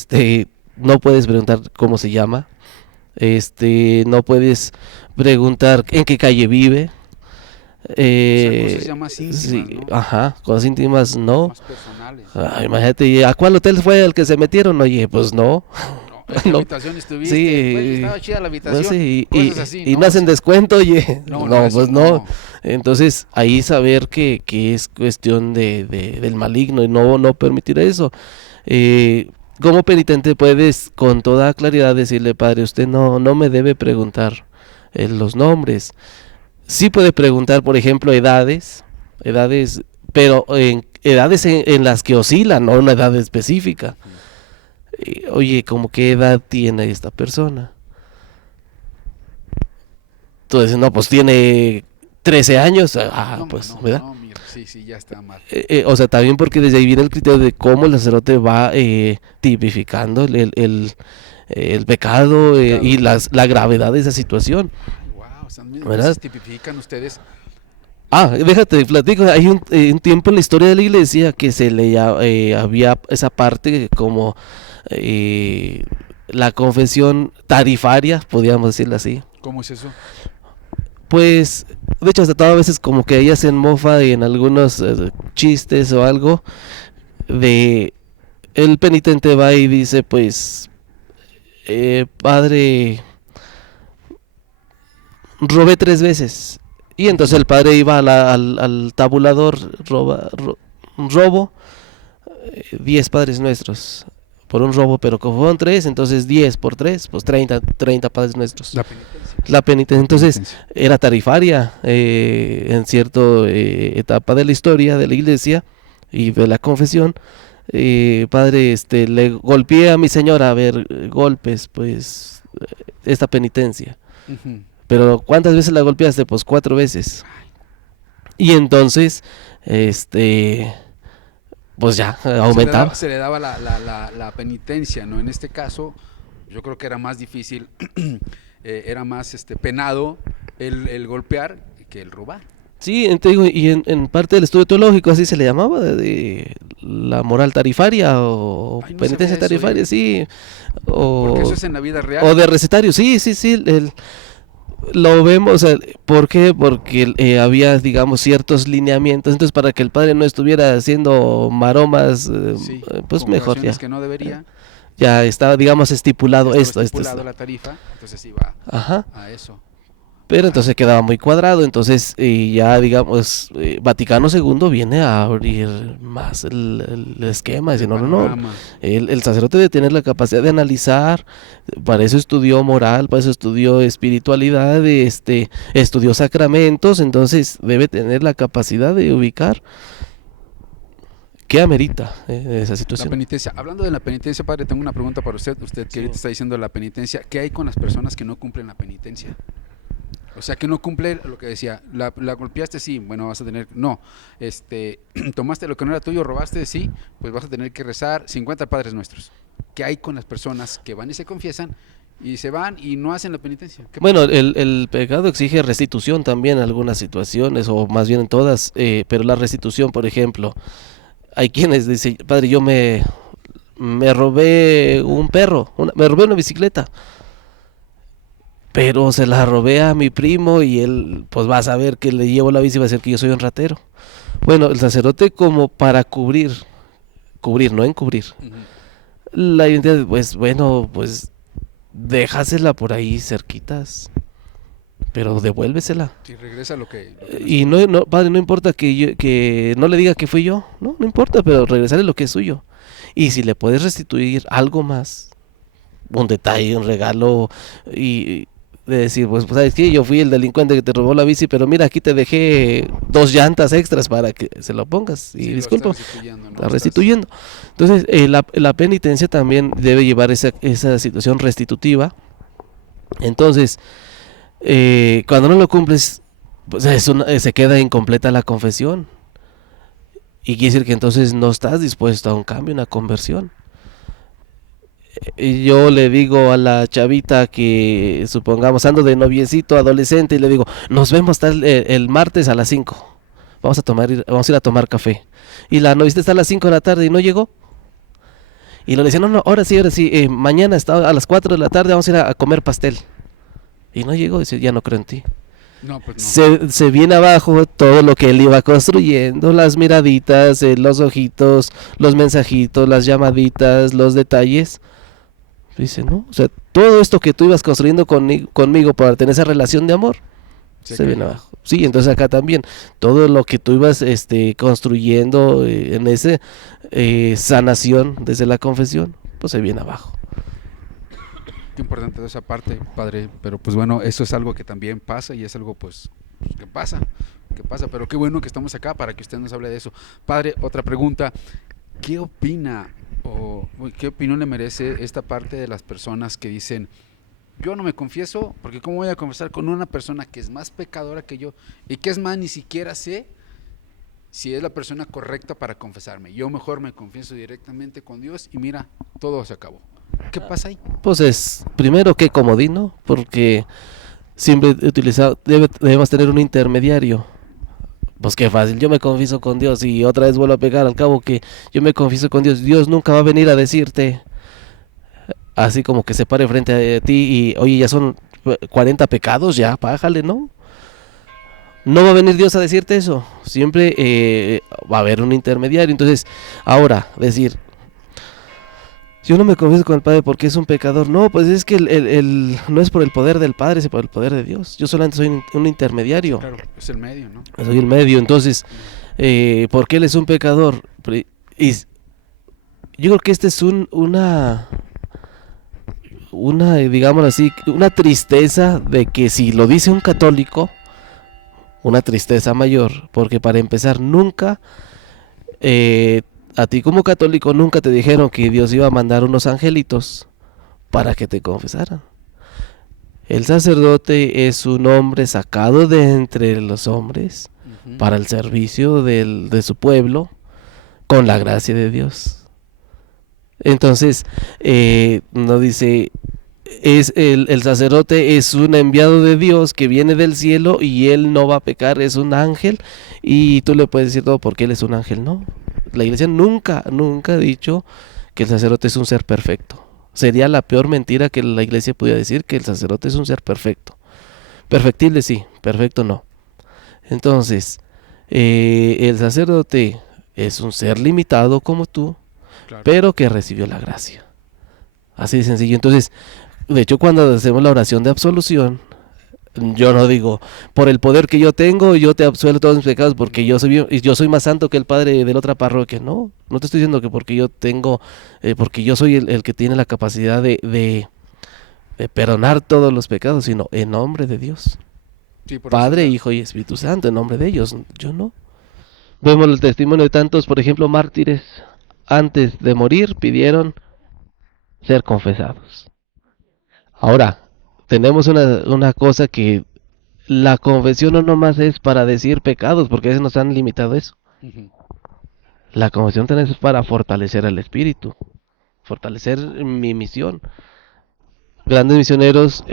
no puedes preguntar cómo se llama. No puedes preguntar en qué calle vive. O sea, cosas ya más íntimas, Sí, ¿no? ajá, cosas íntimas no. Más personales. Imagínate, ¿a cuál hotel fue al que se metieron? Oye, pues no. ¿En qué No. habitación estuviste? Sí, Oye, estaba chida la habitación. sí, Cosas así, y no hacen descuento, oye. No, No, eso pues no. no. Entonces, ahí saber que es cuestión del maligno y no permitir eso. Como penitente puedes con toda claridad decirle, padre, usted no me debe preguntar los nombres. Sí puede preguntar, por ejemplo, edades, pero en edades en las que oscilan, no una edad específica. Oye, ¿cómo qué edad tiene esta persona? Entonces, no, pues tiene 13 años. No, Pues, no, ¿verdad? no, mira, sí, ya está mal. O sea, también porque desde ahí viene el criterio de cómo el sacerdote va tipificando el pecado y la gravedad de esa situación. Ay, wow, ¿Verdad? entonces tipifican ustedes. Déjate, platico. Hay un tiempo en la historia de la iglesia que había esa parte como la confesión tarifaria, podríamos decirlo así. ¿Cómo es eso? Pues, de hecho, hasta todas veces como que ella se mofa en algunos chistes o algo de el penitente va y dice, pues, padre, robé 3 veces. Y entonces el padre iba al tabulador, robo, 10 Padres Nuestros por un robo, pero como fueron 3, entonces 10 por 3, pues 30 Padres Nuestros. La penitencia. La penitencia, entonces penitencia. era tarifaria en cierta etapa de la historia de la iglesia y de la confesión. Padre, le golpeé a mi señora, a ver, golpes, pues esta penitencia. Ujú. Pero ¿cuántas veces la golpeaste? Pues 4 veces. Y entonces, pues ya, aumentaba. Se le daba la penitencia, ¿no? En este caso, yo creo que era más difícil, era más penado el golpear que el robar. Sí, te digo, y en parte del estudio teológico así se le llamaba, de la moral tarifaria o Ay, no penitencia sabía eso, tarifaria, sí, o, Porque eso es en la vida real. o de recetario, sí, lo vemos, o sea, ¿por qué? Porque había, digamos, ciertos lineamientos, entonces para que el padre no estuviera haciendo maromas, Sí, pues mejor ya, congregaciones que no debería. ya estaba, digamos, estipulado Estaba esto. estipulado la tarifa, entonces iba Ajá. a eso. Pero entonces quedaba muy cuadrado, entonces ya digamos, Vaticano II viene a abrir más el esquema, decir, no, Panorama. el sacerdote debe tener la capacidad de analizar, para eso estudió moral, para eso estudió espiritualidad, estudió sacramentos, entonces debe tener la capacidad de ubicar qué amerita esa La situación. penitencia. Hablando de la penitencia, padre, tengo una pregunta para usted. Usted que Sí. ahorita está diciendo la penitencia, ¿qué hay con las personas que no cumplen la penitencia? O sea, que no cumple lo que decía, la golpeaste, sí, bueno, vas a tener, no, tomaste lo que no era tuyo, robaste, sí, pues vas a tener que rezar 50 Padres Nuestros. ¿Qué hay con las personas que van y se confiesan y se van y no hacen la penitencia? ¿Qué Bueno, pasa? el pecado exige restitución también en algunas situaciones, o más bien en todas, pero la restitución, por ejemplo, hay quienes dicen, padre, yo me robé un perro, me robé una bicicleta, pero se la robé a mi primo y él pues va a saber que le llevo la bici y va a decir que yo soy un ratero. Bueno, el sacerdote, como para cubrir, no encubrir Ujú. la identidad, pues bueno, pues déjasela por ahí cerquitas, pero devuélvesela. Sí, regresa lo que Y no, padre, no importa que no le diga que fui yo, no importa, pero regresarle lo que es suyo. Y si le puedes restituir algo más, un detalle, un regalo, y de decir, pues sabes qué, yo fui el delincuente que te robó la bici, pero mira, aquí te dejé 2 llantas extras para que se lo pongas, y sí, lo disculpa, estás restituyendo, ¿no? está restituyendo. Entonces, la penitencia también debe llevar esa situación restitutiva. Entonces, cuando no lo cumples, pues se queda incompleta la confesión. Y quiere decir que entonces no estás dispuesto a un cambio, una conversión. Y yo le digo a la chavita que, supongamos, ando de noviecito, adolescente, y le digo, nos vemos el martes a las 5. Vamos a ir a tomar café. Y la noviecita está a las 5 de la tarde y no llegó. Y le decía, no, ahora sí, mañana está a las 4 de la tarde, vamos a ir a comer pastel. Y no llegó, dice, ya no creo en ti. No, pues no. Se viene abajo todo lo que él iba construyendo, las miraditas, los ojitos, los mensajitos, las llamaditas, los detalles. Dice, no, o sea, todo esto que tú ibas construyendo conmigo para tener esa relación de amor, se viene abajo. Sí, entonces acá también, todo lo que tú ibas construyendo en ese sanación desde la confesión, pues se viene abajo. Qué importante toda esa parte, padre, pero pues bueno, eso es algo que también pasa y es algo pues que pasa, pero qué bueno que estamos acá para que usted nos hable de eso. Padre, otra pregunta, ¿qué opina o qué opinión le merece esta parte de las personas que dicen, yo no me confieso, porque cómo voy a confesar con una persona que es más pecadora que yo y que es más, ni siquiera sé si es la persona correcta para confesarme? Yo mejor me confieso directamente con Dios y mira, todo se acabó. ¿Qué pasa ahí? Pues es, primero, que comodino, porque siempre debemos tener un intermediario. Pues qué fácil, yo me confieso con Dios y otra vez vuelvo a pegar, al cabo que yo me confieso con Dios, Dios nunca va a venir a decirte, así como que se pare frente a ti y, oye, ya son 40 pecados, ya, bájale, ¿no? No va a venir Dios a decirte eso, siempre va a haber un intermediario. Entonces, ahora, decir, Yo no me confieso con el Padre porque es un pecador. No, pues es que no es por el poder del Padre, es por el poder de Dios. Yo solamente soy un Sí, intermediario. claro, es el medio, ¿no? Soy el medio. Entonces, porque él es un pecador. Y yo creo que este es una, digamos así, una tristeza de que si lo dice un católico, una tristeza mayor, porque para empezar nunca, a ti como católico nunca te dijeron que Dios iba a mandar unos angelitos para que te confesaran. El sacerdote es un hombre sacado de entre los hombres para el servicio de su pueblo con la gracia de Dios. Entonces, no dice, el sacerdote es un enviado de Dios que viene del cielo y él no va a pecar, es un ángel, y tú le puedes decir todo porque él es un ángel. No, la iglesia nunca ha dicho que el sacerdote es un ser perfecto. Sería la peor mentira que la iglesia pudiera decir, que el sacerdote es un ser perfecto. Perfectible sí, perfecto no. Entonces, el sacerdote es un ser limitado como tú, Claro. pero que recibió la gracia. Así de sencillo. Entonces, de hecho, cuando hacemos la oración de absolución, yo no digo, por el poder que yo tengo, yo te absuelvo todos mis pecados porque yo soy más santo que el padre de la otra parroquia. No, no te estoy diciendo que porque yo tengo, porque yo soy el que tiene la capacidad de perdonar todos los pecados, sino en nombre de Dios. Sí, por eso Padre, Hijo y Espíritu Santo, en nombre de ellos. Yo no. Vemos el testimonio de tantos, por ejemplo, mártires, antes de morir pidieron ser confesados. Ahora, tenemos una cosa que la confesión no nomás es para decir pecados, porque a veces nos han limitado eso. Ujú. La confesión también es para fortalecer al espíritu, fortalecer mi misión. Grandes misioneros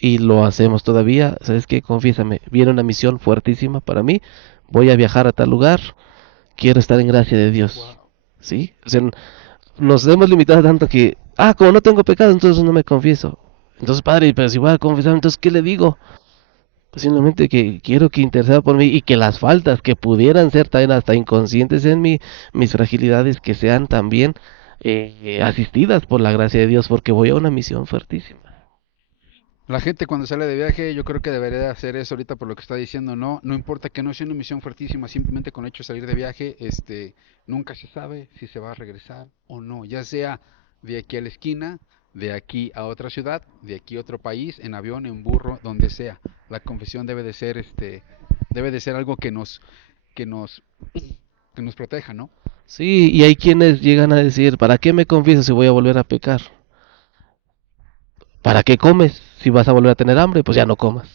y lo hacemos todavía. ¿Sabes qué? Confiésame, viene una misión fuertísima para mí. Voy a viajar a tal lugar. Quiero estar en gracia de Dios. Wow. ¿Sí? O sea, nos hemos limitado tanto que, como no tengo pecado, entonces no me confieso. Entonces, padre, pero si voy a confesar, entonces, ¿qué le digo? Pues simplemente que quiero que interceda por mí y que las faltas que pudieran ser también hasta inconscientes en mí, mis fragilidades, que sean también asistidas por la gracia de Dios, porque voy a una misión fuertísima. La gente cuando sale de viaje, yo creo que debería de hacer eso ahorita por lo que está diciendo, no, no importa que no sea una misión fuertísima, simplemente con el hecho de salir de viaje, nunca se sabe si se va a regresar o no, ya sea de aquí a la esquina, de aquí a otra ciudad, de aquí a otro país, en avión, en burro, donde sea. La confesión debe de ser algo que nos, que nos proteja, ¿no? Sí, y hay quienes llegan a decir, ¿para qué me confieso si voy a volver a pecar? ¿Para qué comes? Si vas a volver a tener hambre, pues ya no comas.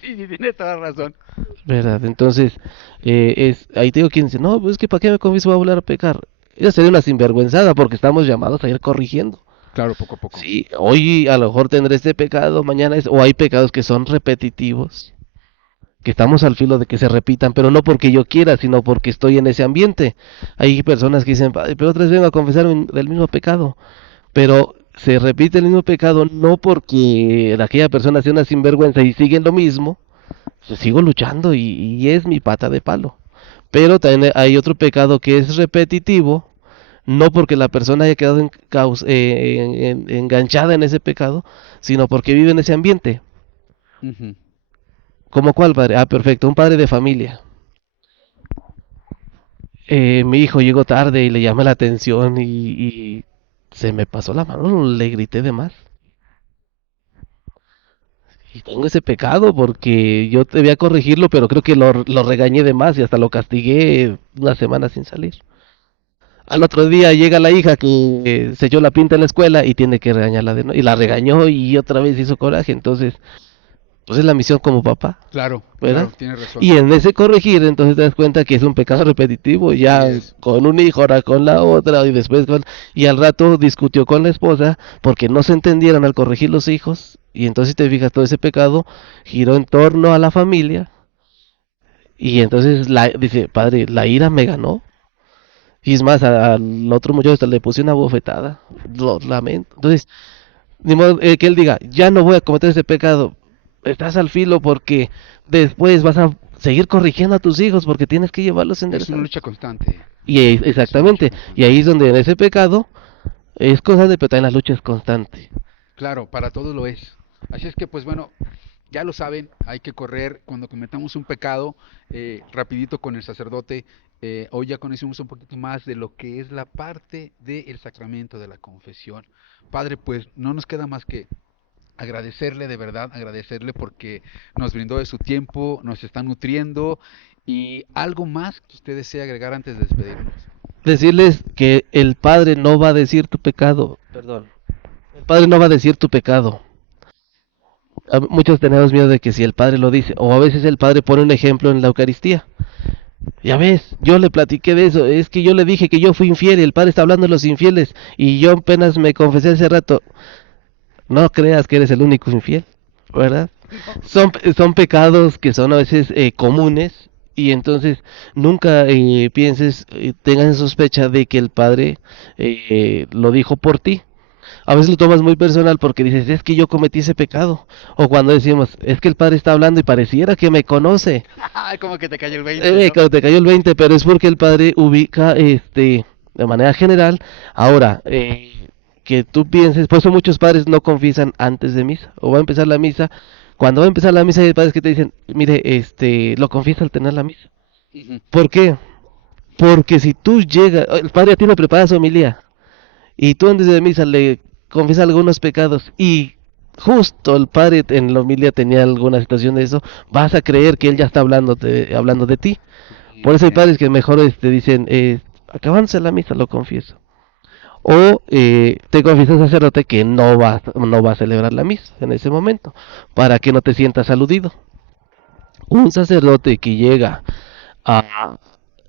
Sí, sí, tiene toda razón. ¿Verdad? Entonces, ahí te digo quien dice, no, pues es que ¿para qué me confieso si voy a volver a pecar? Esa sería una sinvergüenzada porque estamos llamados a ir corrigiendo. Claro, poco a poco. Sí, hoy a lo mejor tendré este pecado, mañana o hay pecados que son repetitivos, que estamos al filo de que se repitan, pero no porque yo quiera, sino porque estoy en ese ambiente. Hay personas que dicen, "Padre, pero otra vez vengo a confesar del mismo pecado", pero se repite el mismo pecado no porque aquella persona sea una sinvergüenza y sigue en lo mismo, pues sigo luchando y es mi pata de palo. Pero también hay otro pecado que es repetitivo, no porque la persona haya quedado enganchada en ese pecado, sino porque vive en ese ambiente. Ujú. ¿Como cuál padre? Perfecto, un padre de familia. Mi hijo llegó tarde y le llamé la atención y se me pasó la mano, le grité de más. Y tengo ese pecado porque yo debía corregirlo, pero creo que lo regañé de más y hasta lo castigué una semana sin salir. Al otro día llega la hija que se echó la pinta en la escuela y tiene que regañarla de nuevo. Y la regañó y otra vez hizo coraje. Entonces, pues es la misión como papá, Claro, ¿verdad? claro, tiene razón. Y en ese corregir, entonces te das cuenta que es un pecado repetitivo, Sí ya es. con un hijo, ahora con la otra, y después y al rato discutió con la esposa porque no se entendieron al corregir los hijos, y entonces si te fijas, todo ese pecado giró en torno a la familia, y entonces dice, padre, la ira me ganó, y es más, al otro muchacho hasta le puse una bofetada, lo lamento. Entonces, ni modo, que él diga, ya no voy a cometer ese pecado. Estás al filo porque después vas a seguir corrigiendo a tus hijos porque tienes que llevarlos Es una enderezando. lucha constante. Y Es una lucha exactamente, y constante. ahí es donde en ese pecado Es constante, pero también la lucha es constante. Claro, para todos lo es. Así es que, pues bueno, ya lo saben, hay que correr cuando cometamos un pecado, rapidito con el sacerdote. Hoy ya conocimos un poquito más de lo que es la parte del sacramento de la confesión. Padre, pues no nos queda más que agradecerle de verdad, agradecerle porque nos brindó de su tiempo, nos está nutriendo y algo más que usted desea agregar antes de despedirnos. Decirles que el Padre no va a decir tu pecado, perdón, el Padre no va a decir tu pecado. Muchos tenemos miedo de que si el Padre lo dice, o a veces el Padre pone un ejemplo en la Eucaristía. Ya ves, yo le platiqué de eso, es que yo le dije que yo fui infiel y el Padre está hablando de los infieles y yo apenas me confesé hace rato. No creas que eres el único infiel, ¿verdad? Son pecados que son a veces comunes y entonces nunca pienses, tengas sospecha de que el Padre lo dijo por ti. A veces lo tomas muy personal porque dices, es que yo cometí ese pecado. O cuando decimos, es que el Padre está hablando y pareciera que me conoce. Como que te cayó el 20, ¿no? Cuando te cayó el 20, pero es porque el Padre ubica de manera general. Ahora, que tú pienses, por eso muchos padres no confiesan antes de misa, o va a empezar la misa. Cuando va a empezar la misa hay padres que te dicen, mire, lo confiesa al tener la misa. Ujú. ¿Por qué? Porque si tú llegas, el Padre ya tiene preparada su homilía, y tú antes de misa le confiesas algunos pecados, y justo el Padre en la homilía tenía alguna situación de eso, vas a creer que Él ya está hablando de ti. Por eso hay Bien. padres que mejor dicen, acabándose la misa lo confieso. O te confiesa el sacerdote que no va a celebrar la misa en ese momento, para que no te sientas aludido. Un sacerdote que llega a,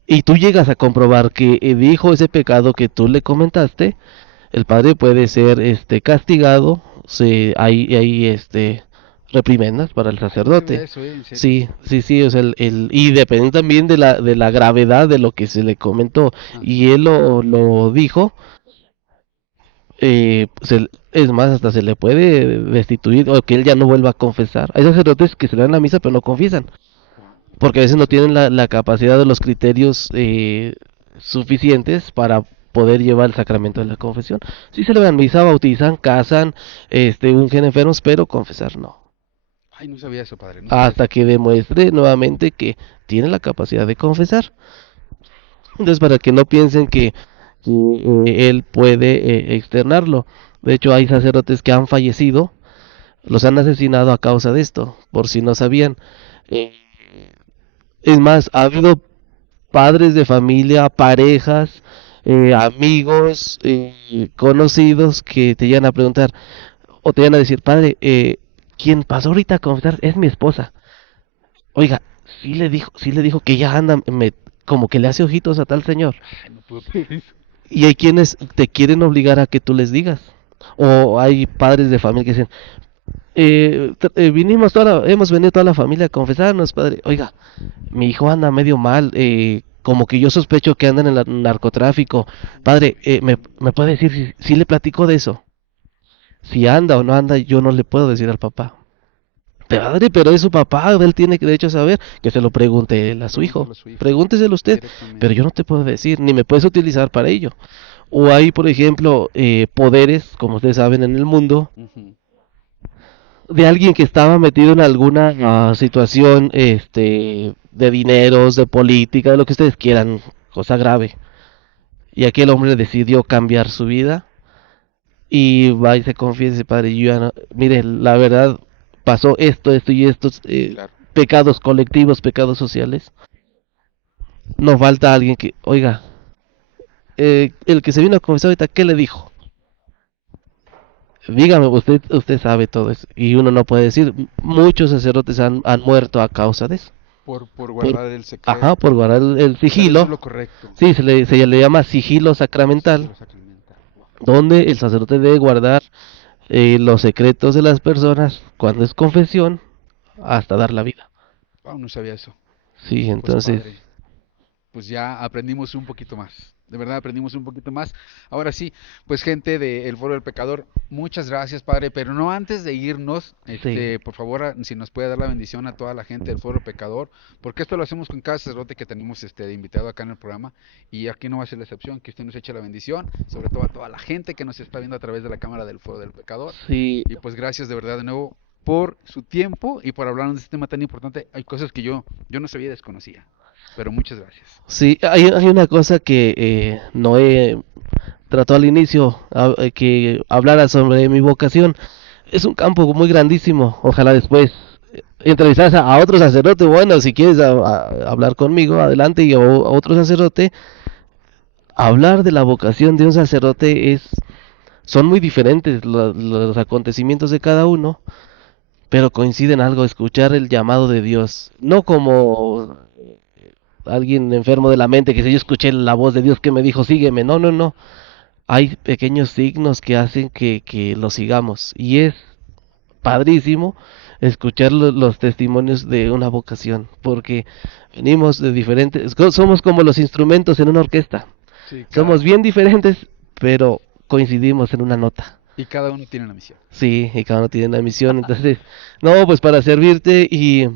y tú llegas a comprobar que dijo ese pecado que tú le comentaste, el padre puede ser castigado, hay reprimendas para el No sabía sacerdote. eso, en serio. Sí, sí, sí, o sea, y depende también de la gravedad de lo que se le comentó. Y Ajá. él lo dijo, es más, hasta se le puede destituir o que él ya no vuelva a confesar. Hay sacerdotes que se le dan la misa pero no confiesan, porque a veces no tienen la capacidad de los criterios suficientes para poder llevar el sacramento de la confesión. Sí se le dan misa, bautizan, casan, ungen enfermos, pero confesar no. Ay, no sabía eso, padre, no sabía Hasta eso. que demuestre nuevamente que tiene la capacidad de confesar. Entonces, para que no piensen que él puede externarlo. De hecho, hay sacerdotes que han fallecido, los han asesinado a causa de esto, por si no sabían. Eh, es más, ha habido padres de familia, parejas, amigos, conocidos que te llegan a preguntar o te llegan a decir, padre, quien pasó ahorita a confesar es mi esposa. Oiga, sí le dijo que ella anda, como que le hace ojitos a tal señor. Ay, no puedo creer eso. Y hay quienes te quieren obligar a que tú les digas. O hay padres de familia que dicen, hemos venido toda la familia a confesarnos, padre. Oiga, mi hijo anda medio mal, como que yo sospecho que anda en el narcotráfico. Padre, ¿me puede decir si le platico de eso? Si anda o no anda, yo no le puedo decir al papá. Padre, pero es su papá, él tiene derecho a saber, que se lo pregunte él a su hijo. Pregúntale a su hijo Pregúnteselo usted, pero directamente. yo no te puedo decir, ni me puedes utilizar para ello. O hay, por ejemplo, poderes, como ustedes saben, en el mundo, Ujú. de alguien que estaba metido en alguna situación de dineros, de política, de lo que ustedes quieran, cosa grave. Y aquel hombre decidió cambiar su vida y va y se confiesa, padre, yo ya mire, la verdad pasó esto y estos Claro. pecados colectivos, pecados sociales. Nos falta alguien que, oiga, el que se vino a confesar ahorita, ¿qué le dijo? Dígame, usted sabe todo eso. Y uno no puede decir, muchos sacerdotes han muerto a causa de eso. Por Por, guardar el ajá, por secreto. guardar el Pero eso es sigilo. lo correcto. Sí, se le llama sigilo sacramental, Sigilo sacramental. Wow. donde el sacerdote debe guardar los secretos de las personas cuando es confesión hasta dar la vida. Wow, no sabía eso. Sí, Pues entonces, padre, pues ya aprendimos un poquito más. de verdad aprendimos un poquito más. Ahora sí, pues gente del Foro del Pecador, muchas gracias, padre, pero no antes de irnos, Sí. por favor, si nos puede dar la bendición a toda la gente del Foro del Pecador, porque esto lo hacemos con cada sacerdote que tenemos de invitado acá en el programa, y aquí no va a ser la excepción, que usted nos eche la bendición, sobre todo a toda la gente que nos está viendo a través de la cámara del Foro del Pecador. Sí, Y pues gracias de verdad de nuevo por su tiempo y por hablarnos de este tema tan importante. Hay cosas que yo no sabía, desconocía, pero muchas gracias. sí, hay una cosa que Noé trató al inicio, que hablara sobre mi vocación. Es un campo muy grandísimo. Ojalá después entrevistas a otro sacerdote. Bueno, si quieres hablar conmigo, adelante, y a otro sacerdote. Hablar de la vocación de un sacerdote son muy diferentes los acontecimientos de cada uno, pero coinciden algo, escuchar el llamado de Dios, no como alguien enfermo de la mente que si yo escuché la voz de Dios que me dijo sígueme, no, no, no, hay pequeños signos que hacen que lo sigamos y es padrísimo escuchar los testimonios de una vocación, porque venimos de diferentes, somos como los instrumentos en una orquesta, Sí, somos bien diferentes, pero coincidimos en una nota. y cada uno tiene una misión. Sí, y cada uno tiene una misión, entonces, no, pues para servirte y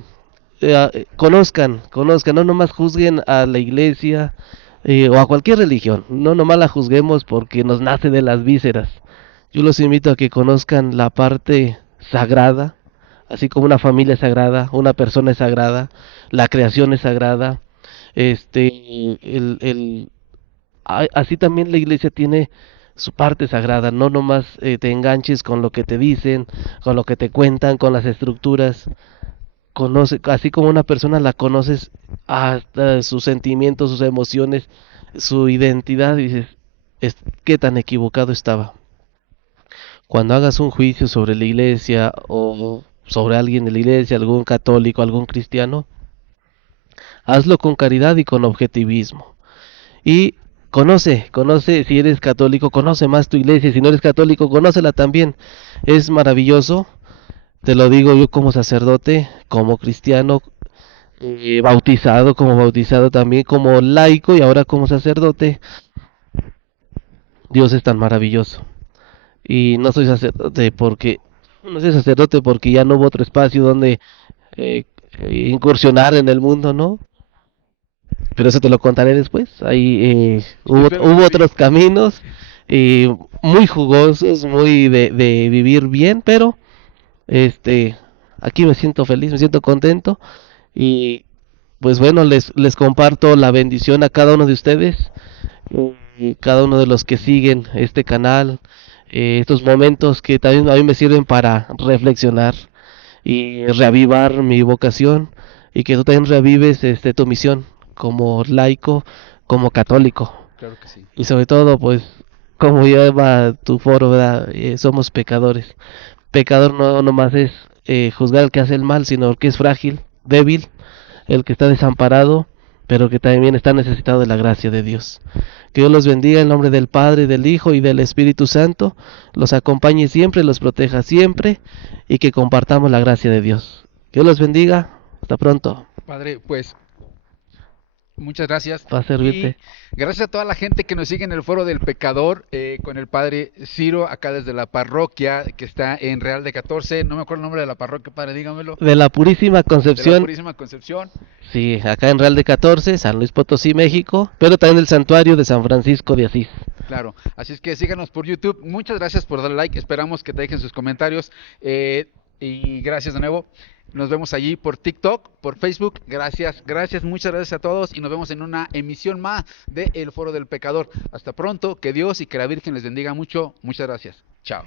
conozcan, no nomás juzguen a la iglesia o a cualquier religión, no nomás la juzguemos porque nos nace de las vísceras. Yo los invito a que conozcan la parte sagrada, así como una familia es sagrada, una persona es sagrada, la creación es sagrada, así también la iglesia tiene su parte sagrada, no nomás te enganches con lo que te dicen, con lo que te cuentan, con las estructuras, así como una persona la conoces hasta sus sentimientos, sus emociones, su identidad, y dices, qué tan equivocado estaba. Cuando hagas un juicio sobre la iglesia o sobre alguien de la iglesia, algún católico, algún cristiano, hazlo con caridad y con objetivismo. Y conoce, si eres católico, conoce más tu iglesia, si no eres católico, conócela también. Es maravilloso, te lo digo yo como sacerdote, como cristiano, bautizado, como bautizado también, como laico y ahora como sacerdote. Dios es tan maravilloso. Y no soy sacerdote porque ya no hubo otro espacio donde eh, incursionar en el mundo, ¿no? Pero eso te lo contaré después. Ahí hubo Sí. otros caminos muy jugosos, muy de vivir bien, pero este, aquí me siento feliz, me siento contento y pues bueno, les comparto la bendición a cada uno de ustedes y cada uno de los que siguen este canal, estos momentos que también a mí me sirven para reflexionar y reavivar mi vocación y que tú también reavives tu misión como laico, como católico Claro que sí. y sobre todo pues como lleva tu foro, ¿verdad? Somos pecadores. Pecador no nomás es juzgar al que hace el mal, sino el que es frágil, débil, el que está desamparado, pero que también está necesitado de la gracia de Dios. Que Dios los bendiga en nombre del Padre, del Hijo y del Espíritu Santo, los acompañe siempre, los proteja siempre y que compartamos la gracia de Dios. Que Dios los bendiga, hasta pronto, Padre, pues muchas gracias. para Y servirte. gracias a toda la gente que nos sigue en el Foro del Pecador, con el padre Ciro, acá desde la parroquia que está en Real de 14. No me acuerdo el nombre de la parroquia, padre, dígamelo. De la Purísima De la Concepción, Purísima Concepción. sí, acá en Real de 14, San Luis Potosí, México, pero también el santuario de San Francisco de Asís. Claro, así es que síganos por YouTube. Muchas gracias por darle like. Esperamos que te dejen sus comentarios. Y gracias de nuevo. Nos vemos allí por TikTok, por Facebook. Gracias, gracias, muchas gracias a todos. Y nos vemos en una emisión más de El Foro del Pecador. Hasta pronto. Que Dios y que la Virgen les bendiga mucho. Muchas gracias. Chao.